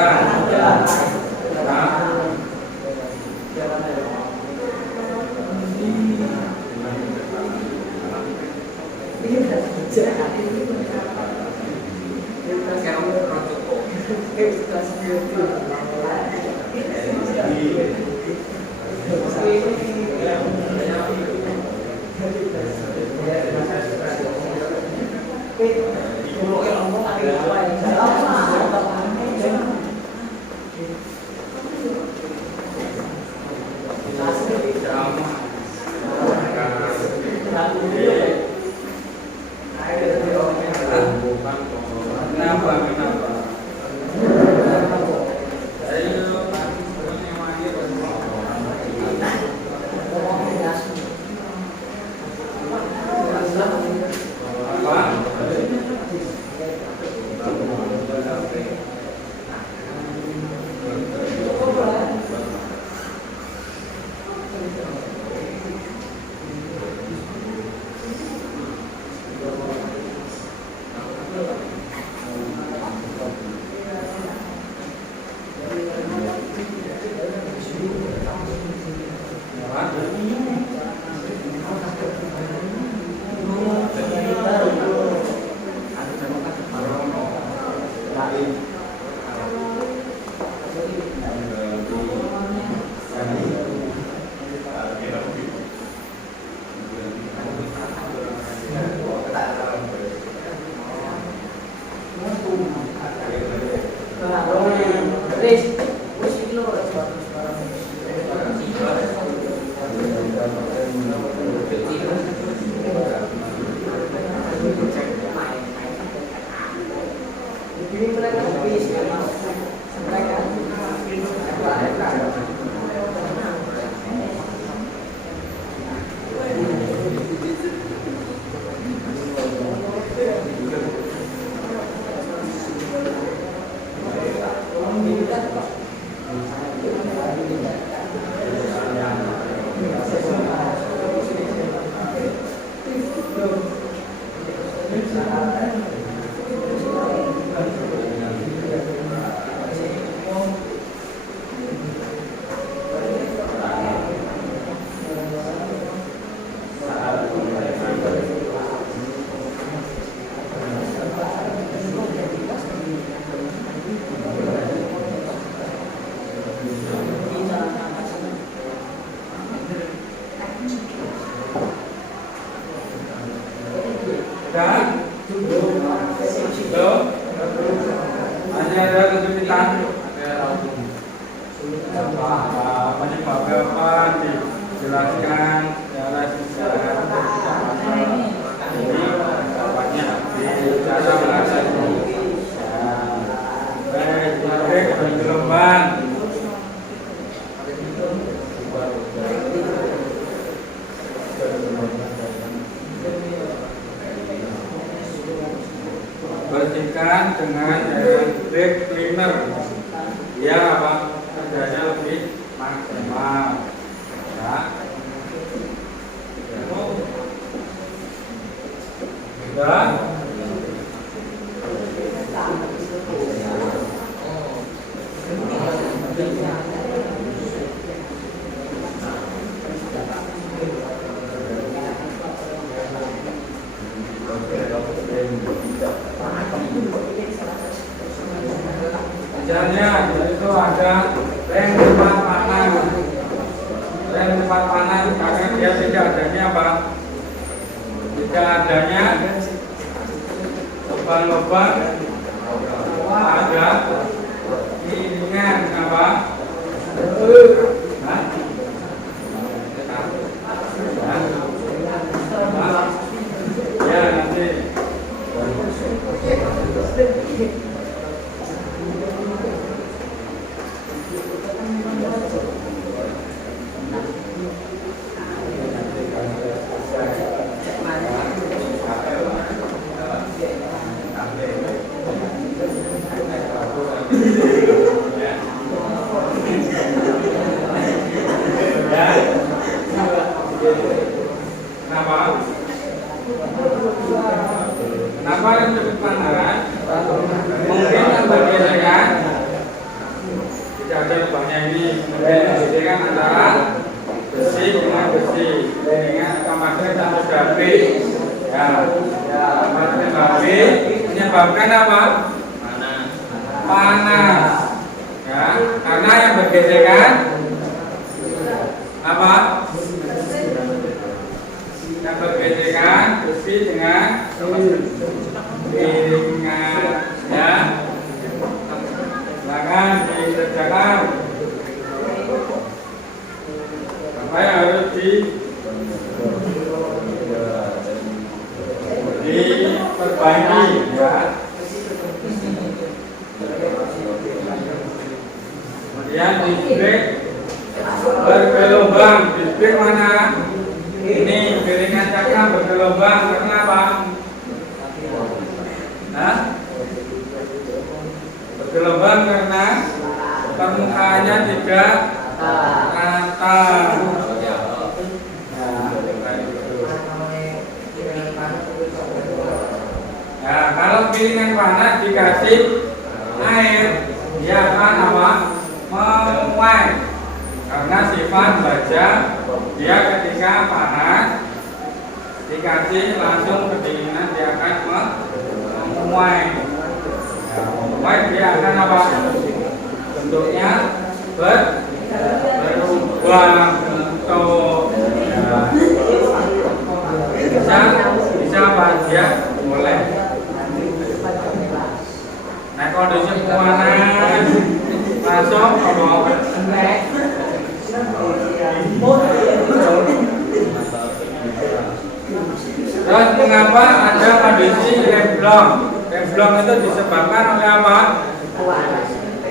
Hanya ada kesulitan. Penyebabnya apa? Dijelaskan secara singkat. Ini dapatnya cara mengatasi. Baik, bergelombang. disesuaikan dengan brake cleaner biar apa kerjanya lebih maksimal ya. Sudah. Misalnya itu ada rem tempat panas, karena dia tidak adanya apa? Tidak adanya lubang-lubang, ada iringan apa? Ya nanti. Kenapa yang disebut panas? Mungkin yang bergesekan tidak ada lubangnya ini, mungkin bergesekan antara besi dengan besi, dengan kemasan dan babi. Ya, kemasan babi menyebabkan apa? Panas. Ya, karena yang bergesekan apa? Yang bergesekan besi dengan iringan ya. Silakan dikerjakan apa yang harus diperbaiki ya. Kemudian di brake bergelombang, di brake mana? Ini piringan cakram bergelombang karena apa? Bergelombang karena permukaannya tidak rata. Nah, kalau piringan panas dikasih air, dia akan apa? Menguap. Karena sifat baja dia ketika panas dikasih langsung kedinginan dia akan menguap. Menguap dia akan apa? Bentuknya berubah bentuk. Bisa apa dia boleh. Nah kondisi panas langsung apa? Terus mengapa ada kondisi remblong? Remblong itu disebabkan oleh apa?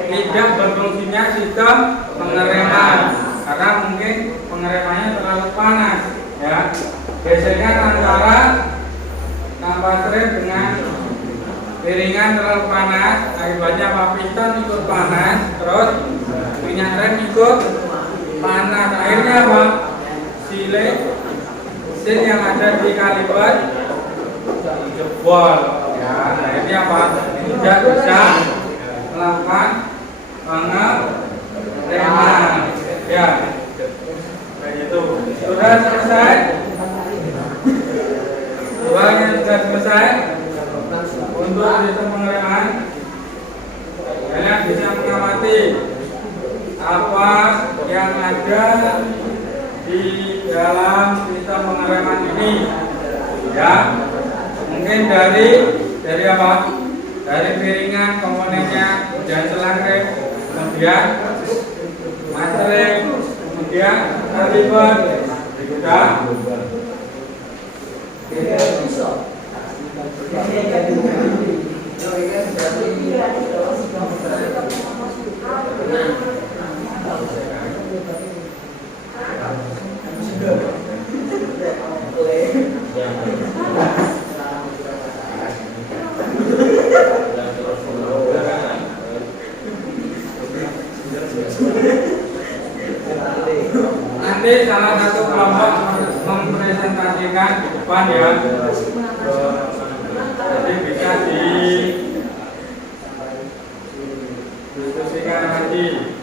Tidak berfungsinya sistem pengereman, karena mungkin pengeremannya terlalu panas. Ya, gesekan antara kampas rem dengan piringan terlalu panas, akibatnya apa? Piston ikut panas, terus minyak rem ikut panas. Akhirnya apa? Mesin yang ada di kaliper jebol. Ya, akhirnya apa? Tidak bisa melakukan pengereman. Ya, kayak gitu. Sudah selesai? Soalnya sudah selesai untuk sistem pengereman. Kalian bisa mengamati apa yang ada di dalam sistem pengereman ini. Ya, mungkin dari apa? Dari piringan komponennya, dan selang rem, kemudian master rem, kemudian kaliper. Sudah. presentasikan di depan ya. Jadi bisa didiskusikan lagi.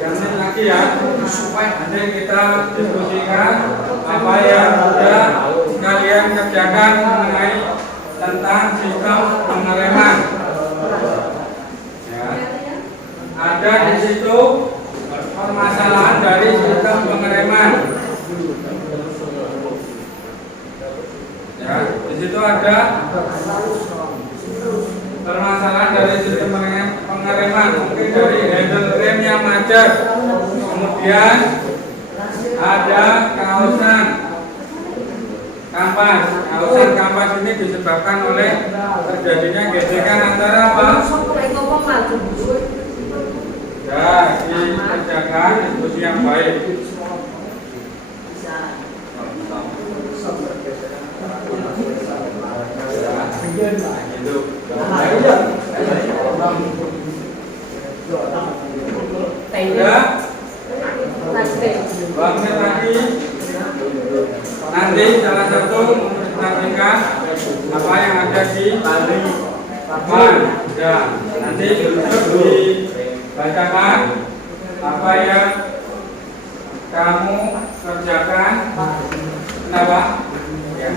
Jangan lagi ya, nanti kita diskusikan apa yang sudah kalian kerjakan mengenai tentang sistem pengereman. Ya. Ada di situ permasalahan dari sistem pengereman. Ya, di situ ada permasalahan dari sistem pengereman, mungkin dari handle rem yang macet, kemudian ada kausan kampas ini disebabkan oleh terjadinya gesekan antara apa? Ya, dikerjakan diskusi yang baik. Gitu. Udah? Bangkit lagi. Nanti salah satu mempresentasikan apa yang ada di papan. Ya, nanti dibacakan apa yang kamu kerjakan. Kenapa? Ya.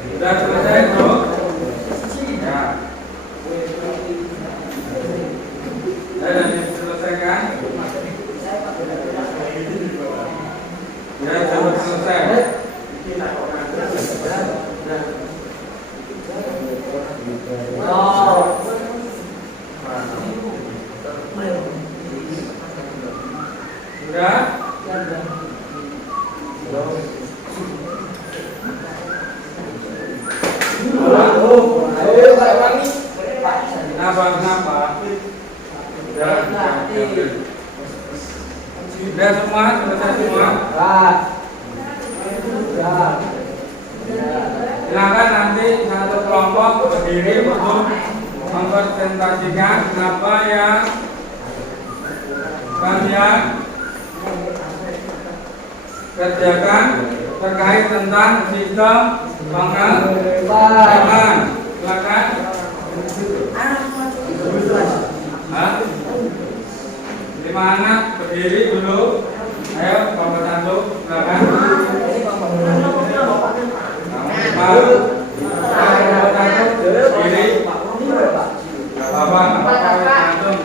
Sudah selesai, Bro? Ya. Dan diselesaikan. Ya, sudah selesai. Sudah? Kenapa? Sudah semua? Selesai semua? Silakan nanti satu kelompok berdiri untuk mempresentasikan apa yang kalian kerjakan terkait tentang sistem pengereman. Silakan. Lima anak berdiri dulu. Ayo, kelompok satu, silakan. Berdiri. Bapak, langsung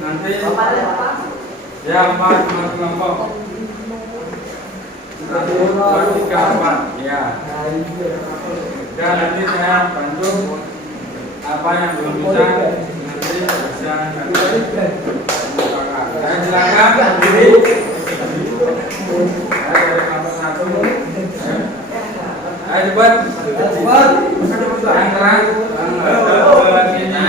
nanti. Ya, 4 kelompok. 1, 2, 3, 4. Ya. Dan nanti saya bantu apa yang belum bisa nanti bisa saya silakan berdiri. Dari kelompok 1. Ayo cepat. Yang keras. Sini.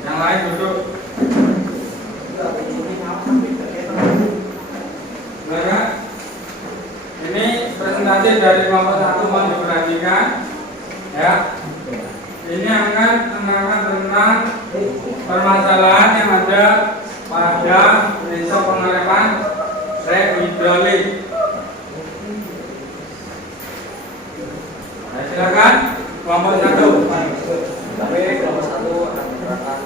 Yang lain duduk. presentasi dari kelompok 1 mohon diperhatikan ya. Ini akan menerangkan tentang permasalahan yang ada pada prinsip pengereman rem hidrolik. Nah, silakan kelompok 1. Kami kelompok 1 akan menerangkan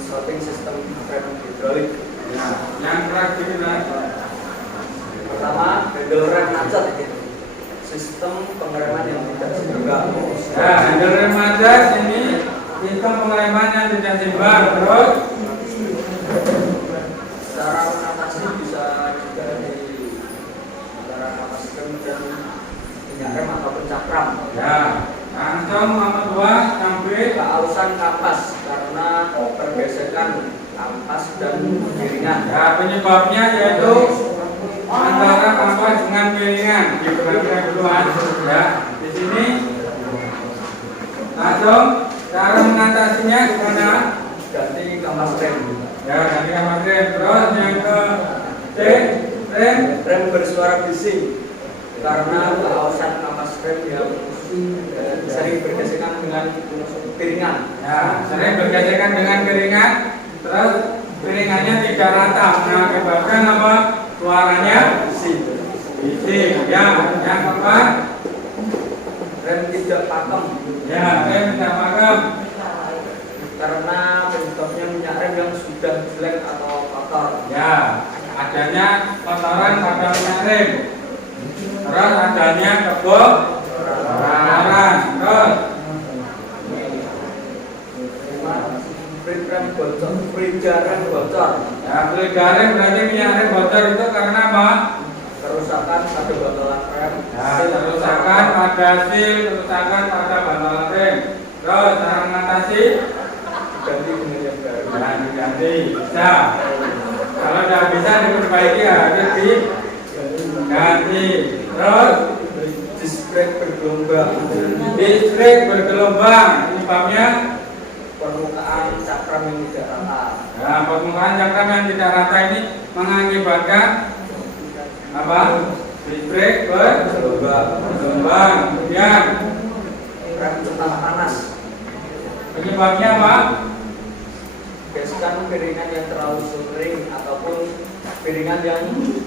sorting sistem rem hidrolik. Ya, yang terakhir Pertama, handle rem macet. Sistem pengereman yang tidak seimbang. ya, handle rem macet ini sistem pengereman yang tidak seimbang. Terus Cara mengatasi bisa juga di antara napas rem dan minyak rem ataupun cakram. ya, langsung nomor 2 sampai Keausan kampas karena pergesekan kampas dan piringan. ya, penyebabnya yaitu antara kampas dengan piringan. Diperhatikan dulu ya. Di sini langsung cara mengatasinya gimana? Ganti kampas rem. Ya, ganti kampas rem. Terus yang ke C, rem. Rem bersuara bising karena keausan kampas rem yang sering bergesekan dengan piringan. Ya, sering bergesekan dengan piringan. Terus piringannya tidak rata, mengakibatkan apa? Suaranya bising. Ya, yang keempat, Rem tidak pakem ya, rem tidak pakem. karena penyebabnya minyak rem yang sudah jelek atau kotor. Ya, adanya kotoran pada minyak rem. Terus adanya kebocoran. Terus Frida rem bocor. ya, fluida rem berarti minyak rem bocor itu karena apa? Kerusakan pada botolan rem. Ya, kerusakan pada sil, kerusakan pada bantalan rem. Terus cara mengatasi Ganti dengan yang baru. ya, diganti bisa. Kalau tidak bisa diperbaiki harus diganti. Terus Disc brake bergelombang. listrik bergelombang. Penyebabnya Permukaan cakram yang tidak rata. nah, permukaan cakram yang tidak rata ini mengakibatkan apa? Listrik bergelombang. Kemudian Rem cepat panas. penyebabnya apa? Gesekan piringan yang terlalu sering ataupun piringan yang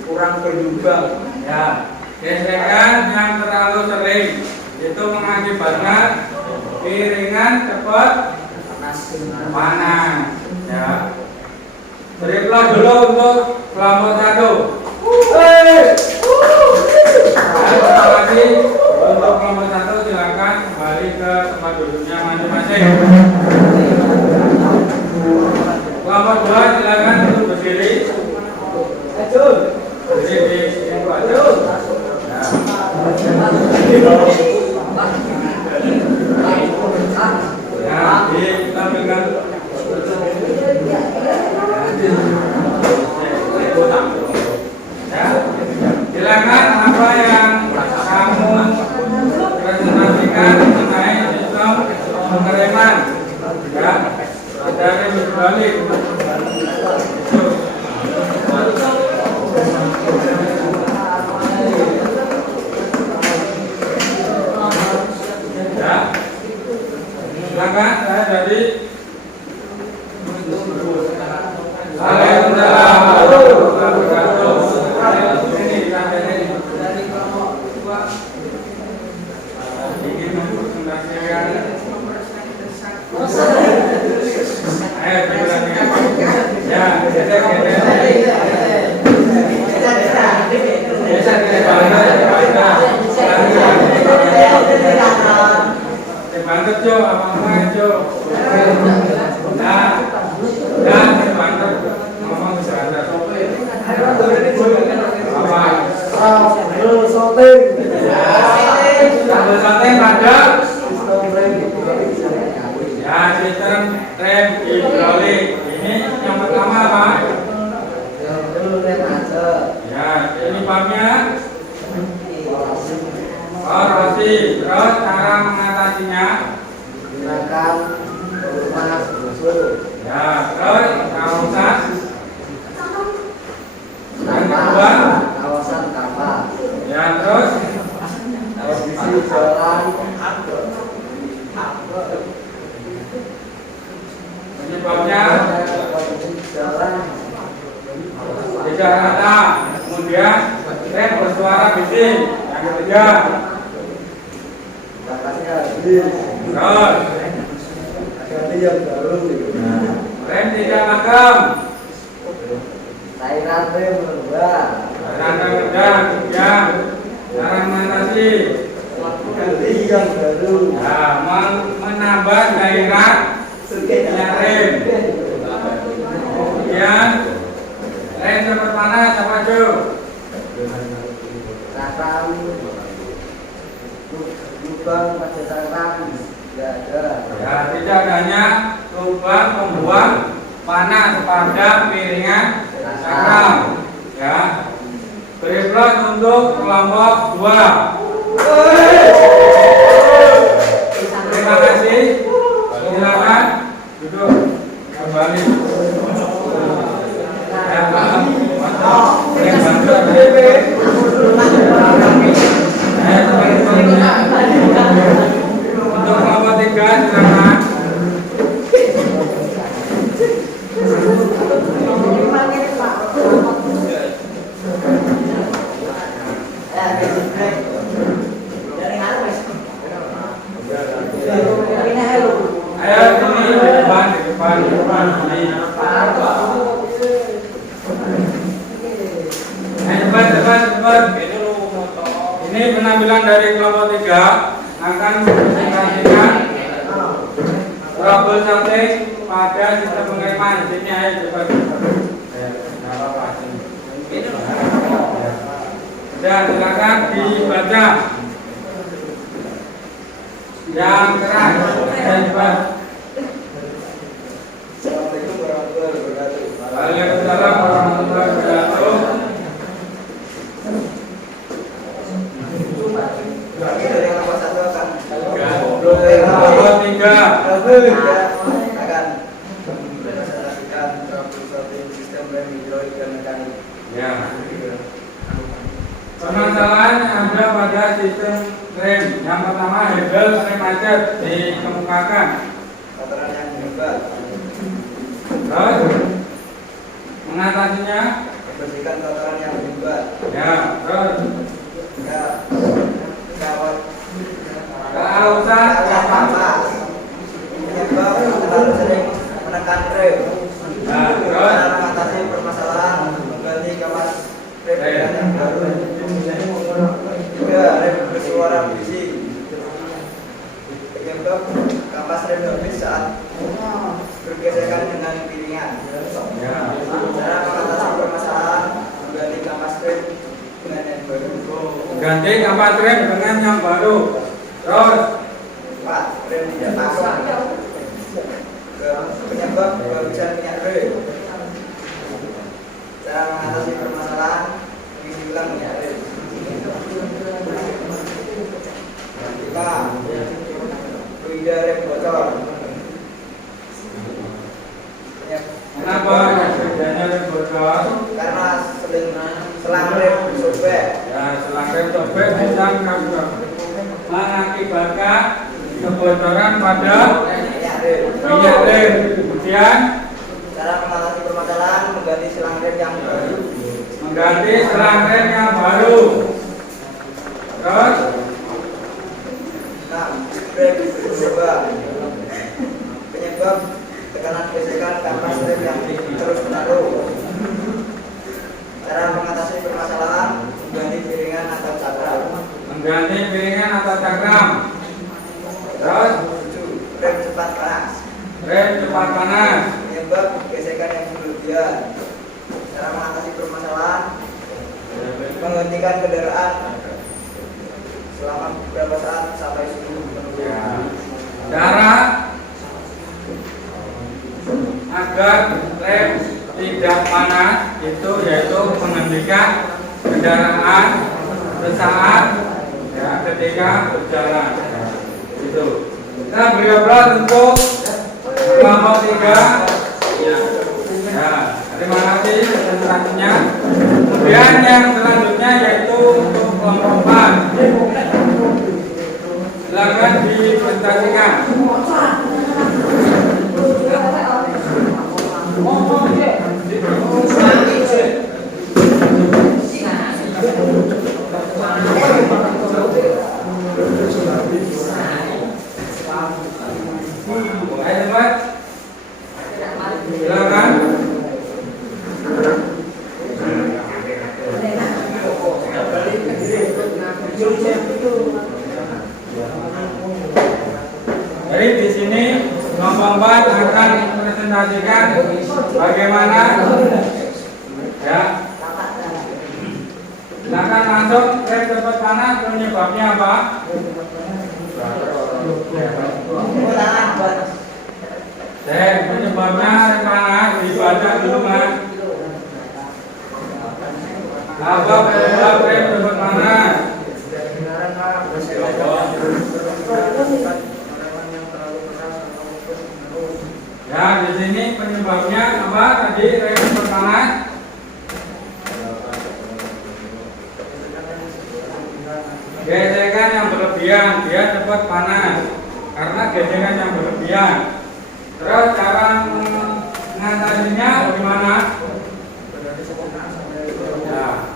kurang berlubang. Ya, gesekan yang terlalu sering itu mengakibatkan piringan cepat Panas. panas. Ya. Berilah dulu untuk kelompok 1. Terima kasih untuk kelompok 1, silakan kembali ke tempat duduknya masing-masing. Kelompok 2 silakan untuk berdiri. Berdiri di situ aja. Ya, kita pegang. Ya, silakan apa yang kamu presentasikan mengenai sistem pengereman ya dari hidrolik. Ya, silakan saya dari Waalaikumsalam warahmatullahi wabarakatuh. Ini sampai ini. Ingin mempresentasikan. Ayo bergerak. Ya, geser. Banget Jo, apa Jo? Dan banget ngomong bisa ada. Apa? Sambal sorting. Sambal sorting pada Sistem rem hidrolik. ya sistem rem hidrolik. Ini yang pertama apa? tidak rata. Kemudian rem bersuara bising. Yang ketiga, Batasnya habis. terus Ganti yang baru. rem tidak magam. Cairan rem berubah. Rangka rendah. Kemudian cara mengatasi. Ganti yang baru. Nah, menambah cairan minyak rem. Kemudian rem cepat panas apa maju. Cakram lubang pada cakram tidak ada. Ya, tidak adanya lubang pembuang panas pada piringan cakram. Ya, beri plus untuk kelompok 2. Terima kasih. Silakan duduk kembali. Ya, untuk kelompok 3 silakan. Ayo sini di depan sini. Cepat. Ini penampilan dari kelompok 3 akan mempresentasikan trouble shooting pada sistem pengereman. Sini ayo cepat. Dan silakan dibaca yang keras dan cepat. Assalamualaikum warahmatullahi wabarakatuh. Waalaikumsalam warahmatullahi wabarakatuh. Dari kelompok 1 akan Kelompok 3. akan mempresentasikan troubleshooting sistem rem hidrolik dan mekanik. Ya. Permasalahan yang ada pada sistem rem. Yang pertama, handle rem macet dikemukakan. Kotoran yang hebat. Terus mengatasinya. Bersihkan kotoran yang hebat. Ya. Terus Ya, kawat keausan panas. Penyebab terlalu sering menekan rem. Nah, terus Cara mengatasi permasalahan mengganti kapas rem dengan yang baru. Juga rem bersuara bising. Penyebab kapas rem habis saat bergesekan dengan piringan. ya. Cara mengatasi permasalahan mengganti kapas rem dengan yang baru. Ganti kapas rem dengan yang baru. Terus 4. Rem tidak pasang. Penyebab kehabisan minyak rem. Cara mengatasi permasalahan mengisi ulang minyak rem. 5. Fluida rem bocor. kenapa bedanya rem bocor? Karena selang rem sobek. Ya, selang rem sobek bisa mengakibatkan kebocoran pada Minyak rem. minyak rem. Kemudian Cara mengatasi permasalahan mengganti selang rem yang baru. mengganti selang rem yang baru. Terus 6. Rem berubah. Penyebab tekanan gesekan kapas rem yang terus menerus. Cara mengatasi permasalahan mengganti piringan atau cakram. mengganti piringan atau cakram. Terus 7. Rem cepat panas. rem cepat panas. Penyebab gesekan yang berlebihan. Cara mengatasi permasalahan menghentikan kendaraan selama beberapa saat sampai suhu menurun. Ya. Cara agar rem tidak panas itu yaitu menghentikan kendaraan sesaat ya ketika berjalan. Itu. Kita beri aplaus untuk kelompok 3. Ya, terima kasih presentasinya. Kemudian yang selanjutnya yaitu untuk kelompok 4. Silakan dipresentasikan. presentasikan bagaimana ya. Silakan langsung rem cepat panas, penyebabnya apa? Penyebabnya rem panas dibaca dulu Mas. Apa penyebab rem cepat panas? Ya, di sini penyebabnya apa tadi rem cepat panas? Gesekan yang berlebihan, dia cepat panas karena gesekan yang berlebihan. Terus cara mengatasinya bagaimana? Ya.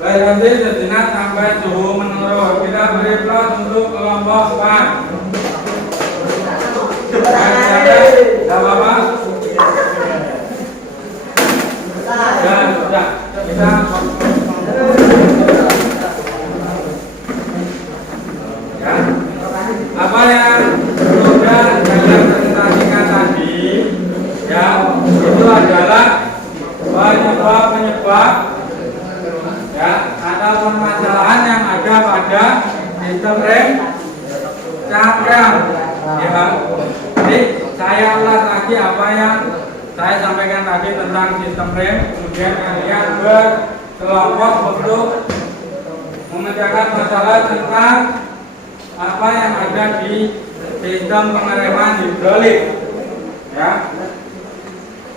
Berhenti sejenak sampai suhu menurun. Kita beri plus untuk kelompok 4. Tidak apa-apa? Ya, sudah. Kita apa yang sudah saya presentasikan tadi ya, itu adalah penyebab ya atau permasalahan yang ada pada sistem rem cakram ya. Jadi saya ulas lagi apa yang saya sampaikan tadi tentang sistem rem, kemudian kalian berkelompok untuk memecahkan masalah tentang apa yang ada di sistem pengereman hidrolik ya.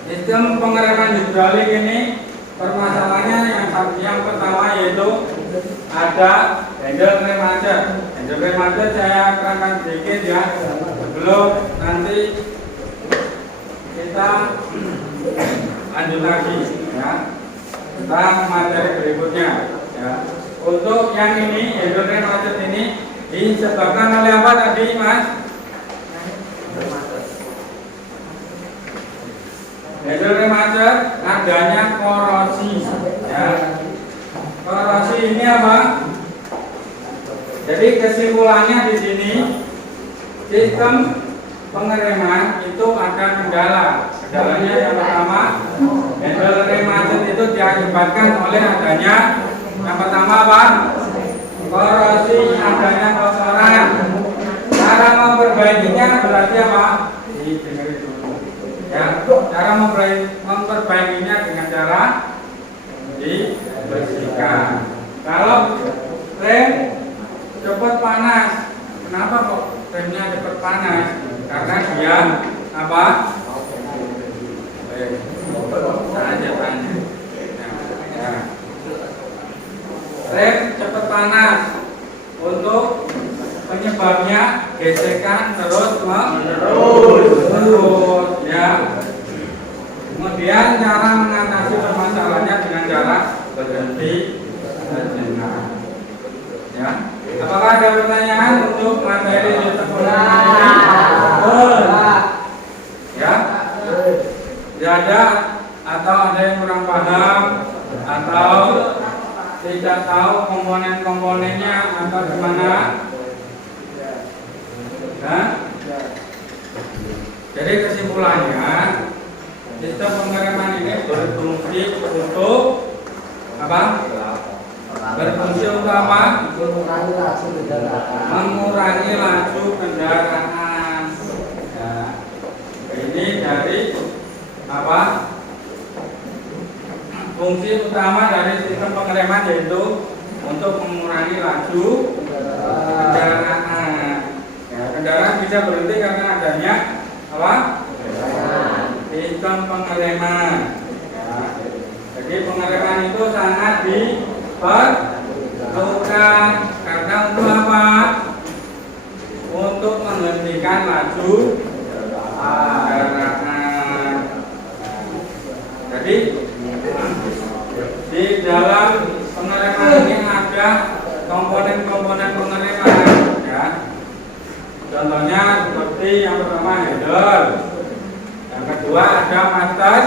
Sistem pengereman hidrolik ini permasalahannya yang pertama yaitu ada handle remacher. Handle remacher saya akan sedikit ya sebelum nanti kita lanjut lagi ya tentang materi berikutnya ya. Untuk yang ini handle remacher ini disebabkan oleh apa tadi Mas? Handle remacher adanya korosi ya. Korosi ini apa? Jadi kesimpulannya di sini sistem pengereman itu ada kendala. Kendalanya yang pertama, handle remacher itu diakibatkan oleh adanya yang pertama apa? Korosi, adanya kotoran. Cara memperbaikinya berarti apa? Didengarin dulu. Ya, cara memperbaikinya dengan cara dibersihkan. Kalau rem cepat panas, kenapa kok remnya cepat panas? Karena dia apa? Saya tanya. Ya. Rem cepat panas untuk penyebabnya gesekan terus menerus ya. Kemudian cara mengatasi permasalahannya dengan cara berhenti sejenak ya. Apakah ada pertanyaan untuk materi sistem pengereman ini? Ya? Tidak ada atau ada yang kurang paham atau tidak tahu komponen-komponennya atau gimana? Nah, jadi kesimpulannya sistem pengereman ini berfungsi untuk apa? Berfungsi untuk apa? Mengurangi laju kendaraan. Ya. Ini dari apa? Fungsi utama dari sistem pengereman yaitu untuk mengurangi laju kendaraan. Ya, kendaraan bisa berhenti karena adanya apa? Sistem pengereman. Ya. Jadi pengereman itu sangat diperlukan karena untuk apa? Untuk menghentikan laju kendaraan. Jadi di dalam pengereman ini ada komponen-komponen pengereman ya. Contohnya seperti yang pertama handle, yang kedua ada master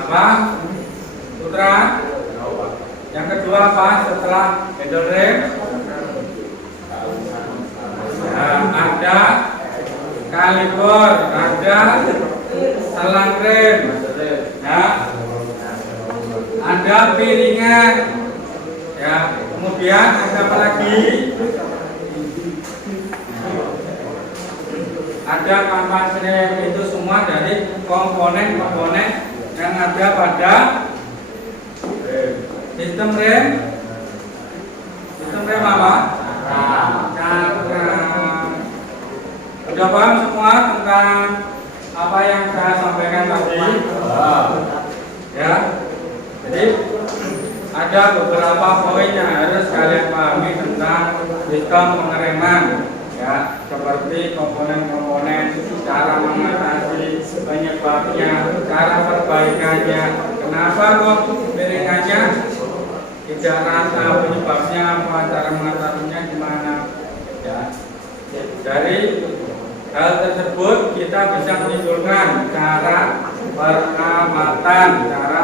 apa? Putra. Yang kedua apa? Setelah handle rem ada kaliper, ada selang rem, ya, ada piringan, ya, kemudian ada apa lagi? Ada kampas rem. Itu semua dari komponen-komponen yang ada pada sistem rem. Sistem rem apa? Cakram. Sudah paham semua tentang apa yang saya sampaikan tadi? Ya. Jadi ada beberapa poin yang harus kalian pahami tentang sistem pengereman, ya, seperti komponen-komponen, cara mengatasi penyebabnya, cara perbaikannya, kenapa kok piringannya tidak rata, penyebabnya apa, cara mengatasinya gimana, ya. Dari hal tersebut kita bisa menyimpulkan cara perawatan, cara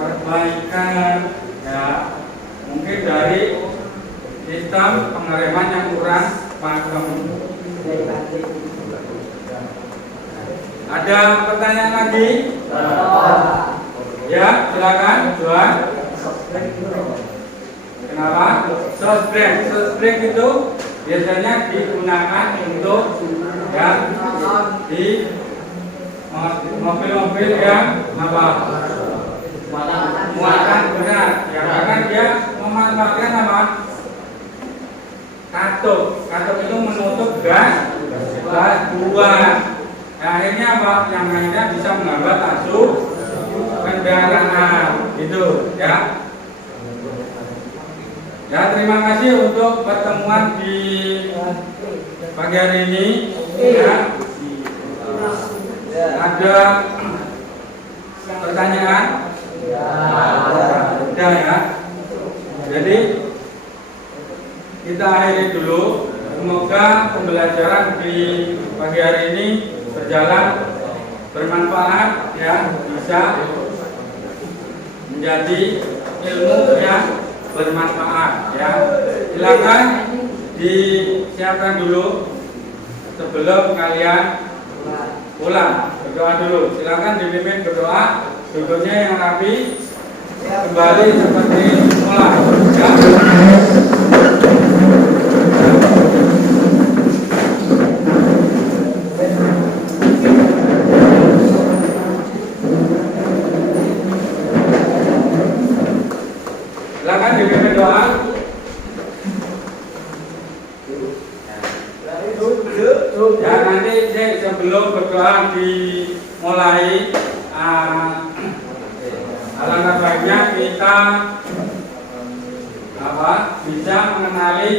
perbaikan, ya. Mungkin dari sistem pengereman yang kurang paham. Ada pertanyaan lagi? Ya, silakan Juan. Kenapa? Sosbrek itu biasanya digunakan untuk, ya, di mobil-mobil yang apa? Muatan berat, ya, karena dia memanfaatkan apa? Katup itu menutup gas buang. Nah, akhirnya apa? Yang akhirnya bisa menghambat laju kendaraan, gitu, ya. Ya, terima kasih untuk pertemuan di pagi hari ini. Ya. Ada pertanyaan? Ada, ya. Jadi kita akhiri dulu. Semoga pembelajaran di pagi hari ini berjalan bermanfaat, ya, bisa menjadi ilmu yang bermanfaat, ya. Silakan disiapkan dulu sebelum kalian pulang. Berdoa dulu. Silakan dipimpin berdoa. Duduknya yang rapi, kembali seperti semula, ya. Silakan dipimpin doa. Ya, nanti sebelum berdoa dimulai, alangkah baiknya kita bisa mengenali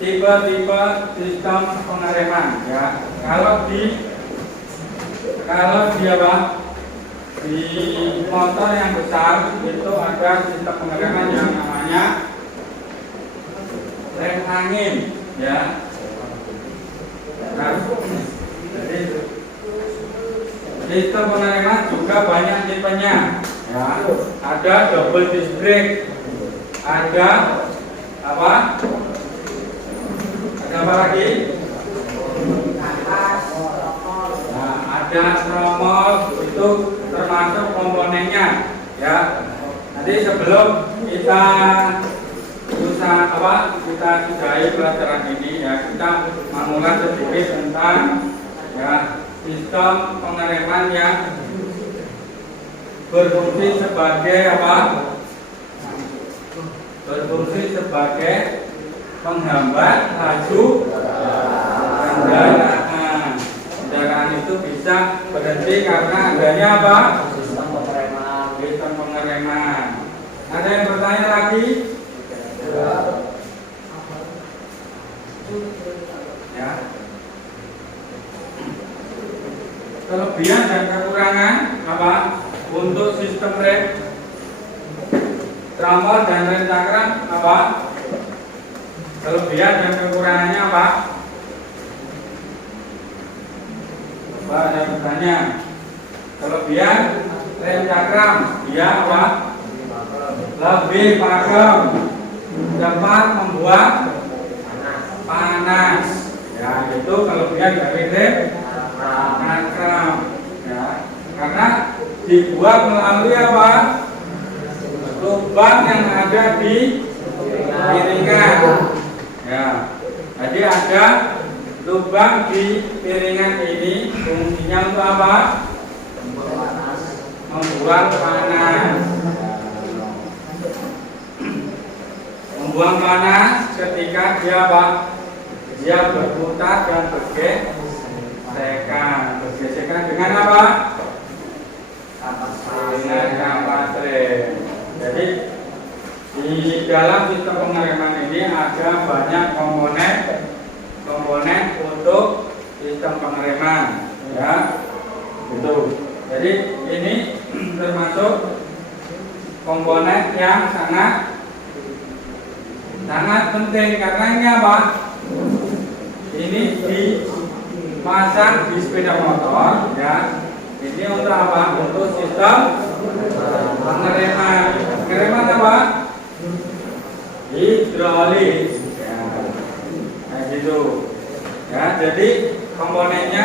tipe-tipe sistem pengereman, ya. Kalau di motor yang besar itu ada sistem pengereman yang namanya rem angin, ya. Nah, jadi sistem pengereman juga banyak tipenya, ya. Ada double disc brake, ada apa? Ada apa lagi? Nah, ada tromol, itu termasuk komponennya, ya. Nanti sebelum kita sudahi pelajaran ini, ya, kita mengulas sedikit tentang, ya, sistem pengereman yang berfungsi sebagai apa? Berfungsi sebagai penghambat laju kendaraan. Kendaraan itu bisa berhenti karena adanya apa? Sistem pengereman. Ada yang bertanya lagi? Ya. Kelebihan dan kekurangan apa untuk sistem rem tromol dan rem cakram apa? Kelebihan dan kekurangannya apa? Coba ada bertanya. Kelebihan rem cakram, dia apa? Lebih pakem, dapat membuat panas, Ya, itu kelebihan dari rem akrab. Ya, karena dibuat melalui apa? Lubang yang ada di piringan. Ya, jadi ada lubang di piringan ini fungsinya untuk apa? Membuang panas. Membuang panas ketika dia apa? Dia berputar dan bergesekan dengan apa? Dengan kapas rem. Jadi di dalam sistem pengereman ini ada banyak komponen untuk sistem pengereman, ya, gitu. Jadi ini termasuk komponen yang sangat penting karena ini apa? Ini dipasang di sepeda motor, ya. Ini untuk apa? Untuk sistem pengereman. Pengereman apa? Hidrolik. Ya. Nah, gitu. Ya, jadi komponennya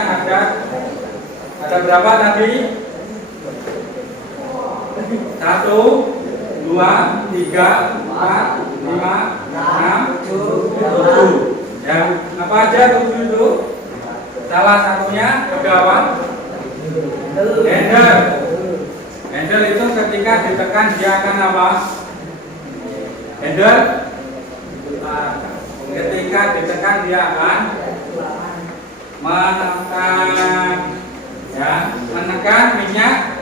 ada berapa tadi? 1, 2, 3, 4, 5, 6, 7. Ya, apa aja 7 itu? Salah satunya ada apa? Handle. Handle itu ketika ditekan dia akan apa? Handle ketika ditekan dia akan menekan minyak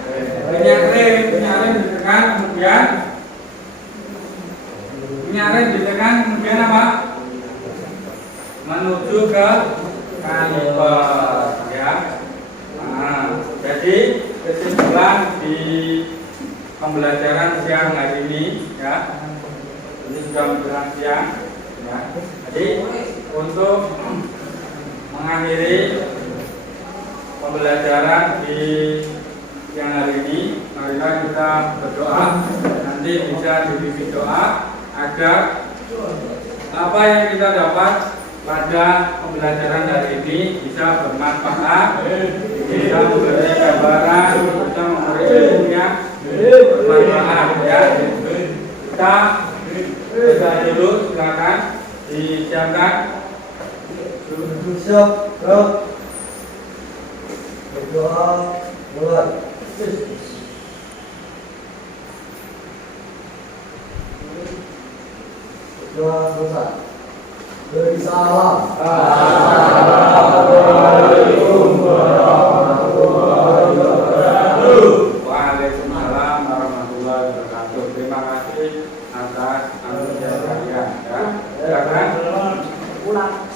rem ditekan kemudian apa? Menuju ke kaliper, ya. Nah, jadi kesimpulan di pembelajaran siang hari ini, ya, ini sudah menjelang siang, ya. Jadi untuk mengakhiri pembelajaran di siang hari ini, marilah kita berdoa. Nanti bisa dibimbing doa agar apa yang kita dapat pada pembelajaran hari ini bisa bermanfaat, bisa memberi gambaran, bisa memberi ilmu yang bermanfaat, ya. Kita bisa dulu, silakan disiapkan. Siap, gerak. Berdoa, mulai. Berdoa selesai. Beri salam. Assalamualaikum warahmatullahi wabarakatuh. Waalaikumsalam warahmatullahi wabarakatuh. Terima kasih atas antusias kalian, ya. Silakan. Ulang.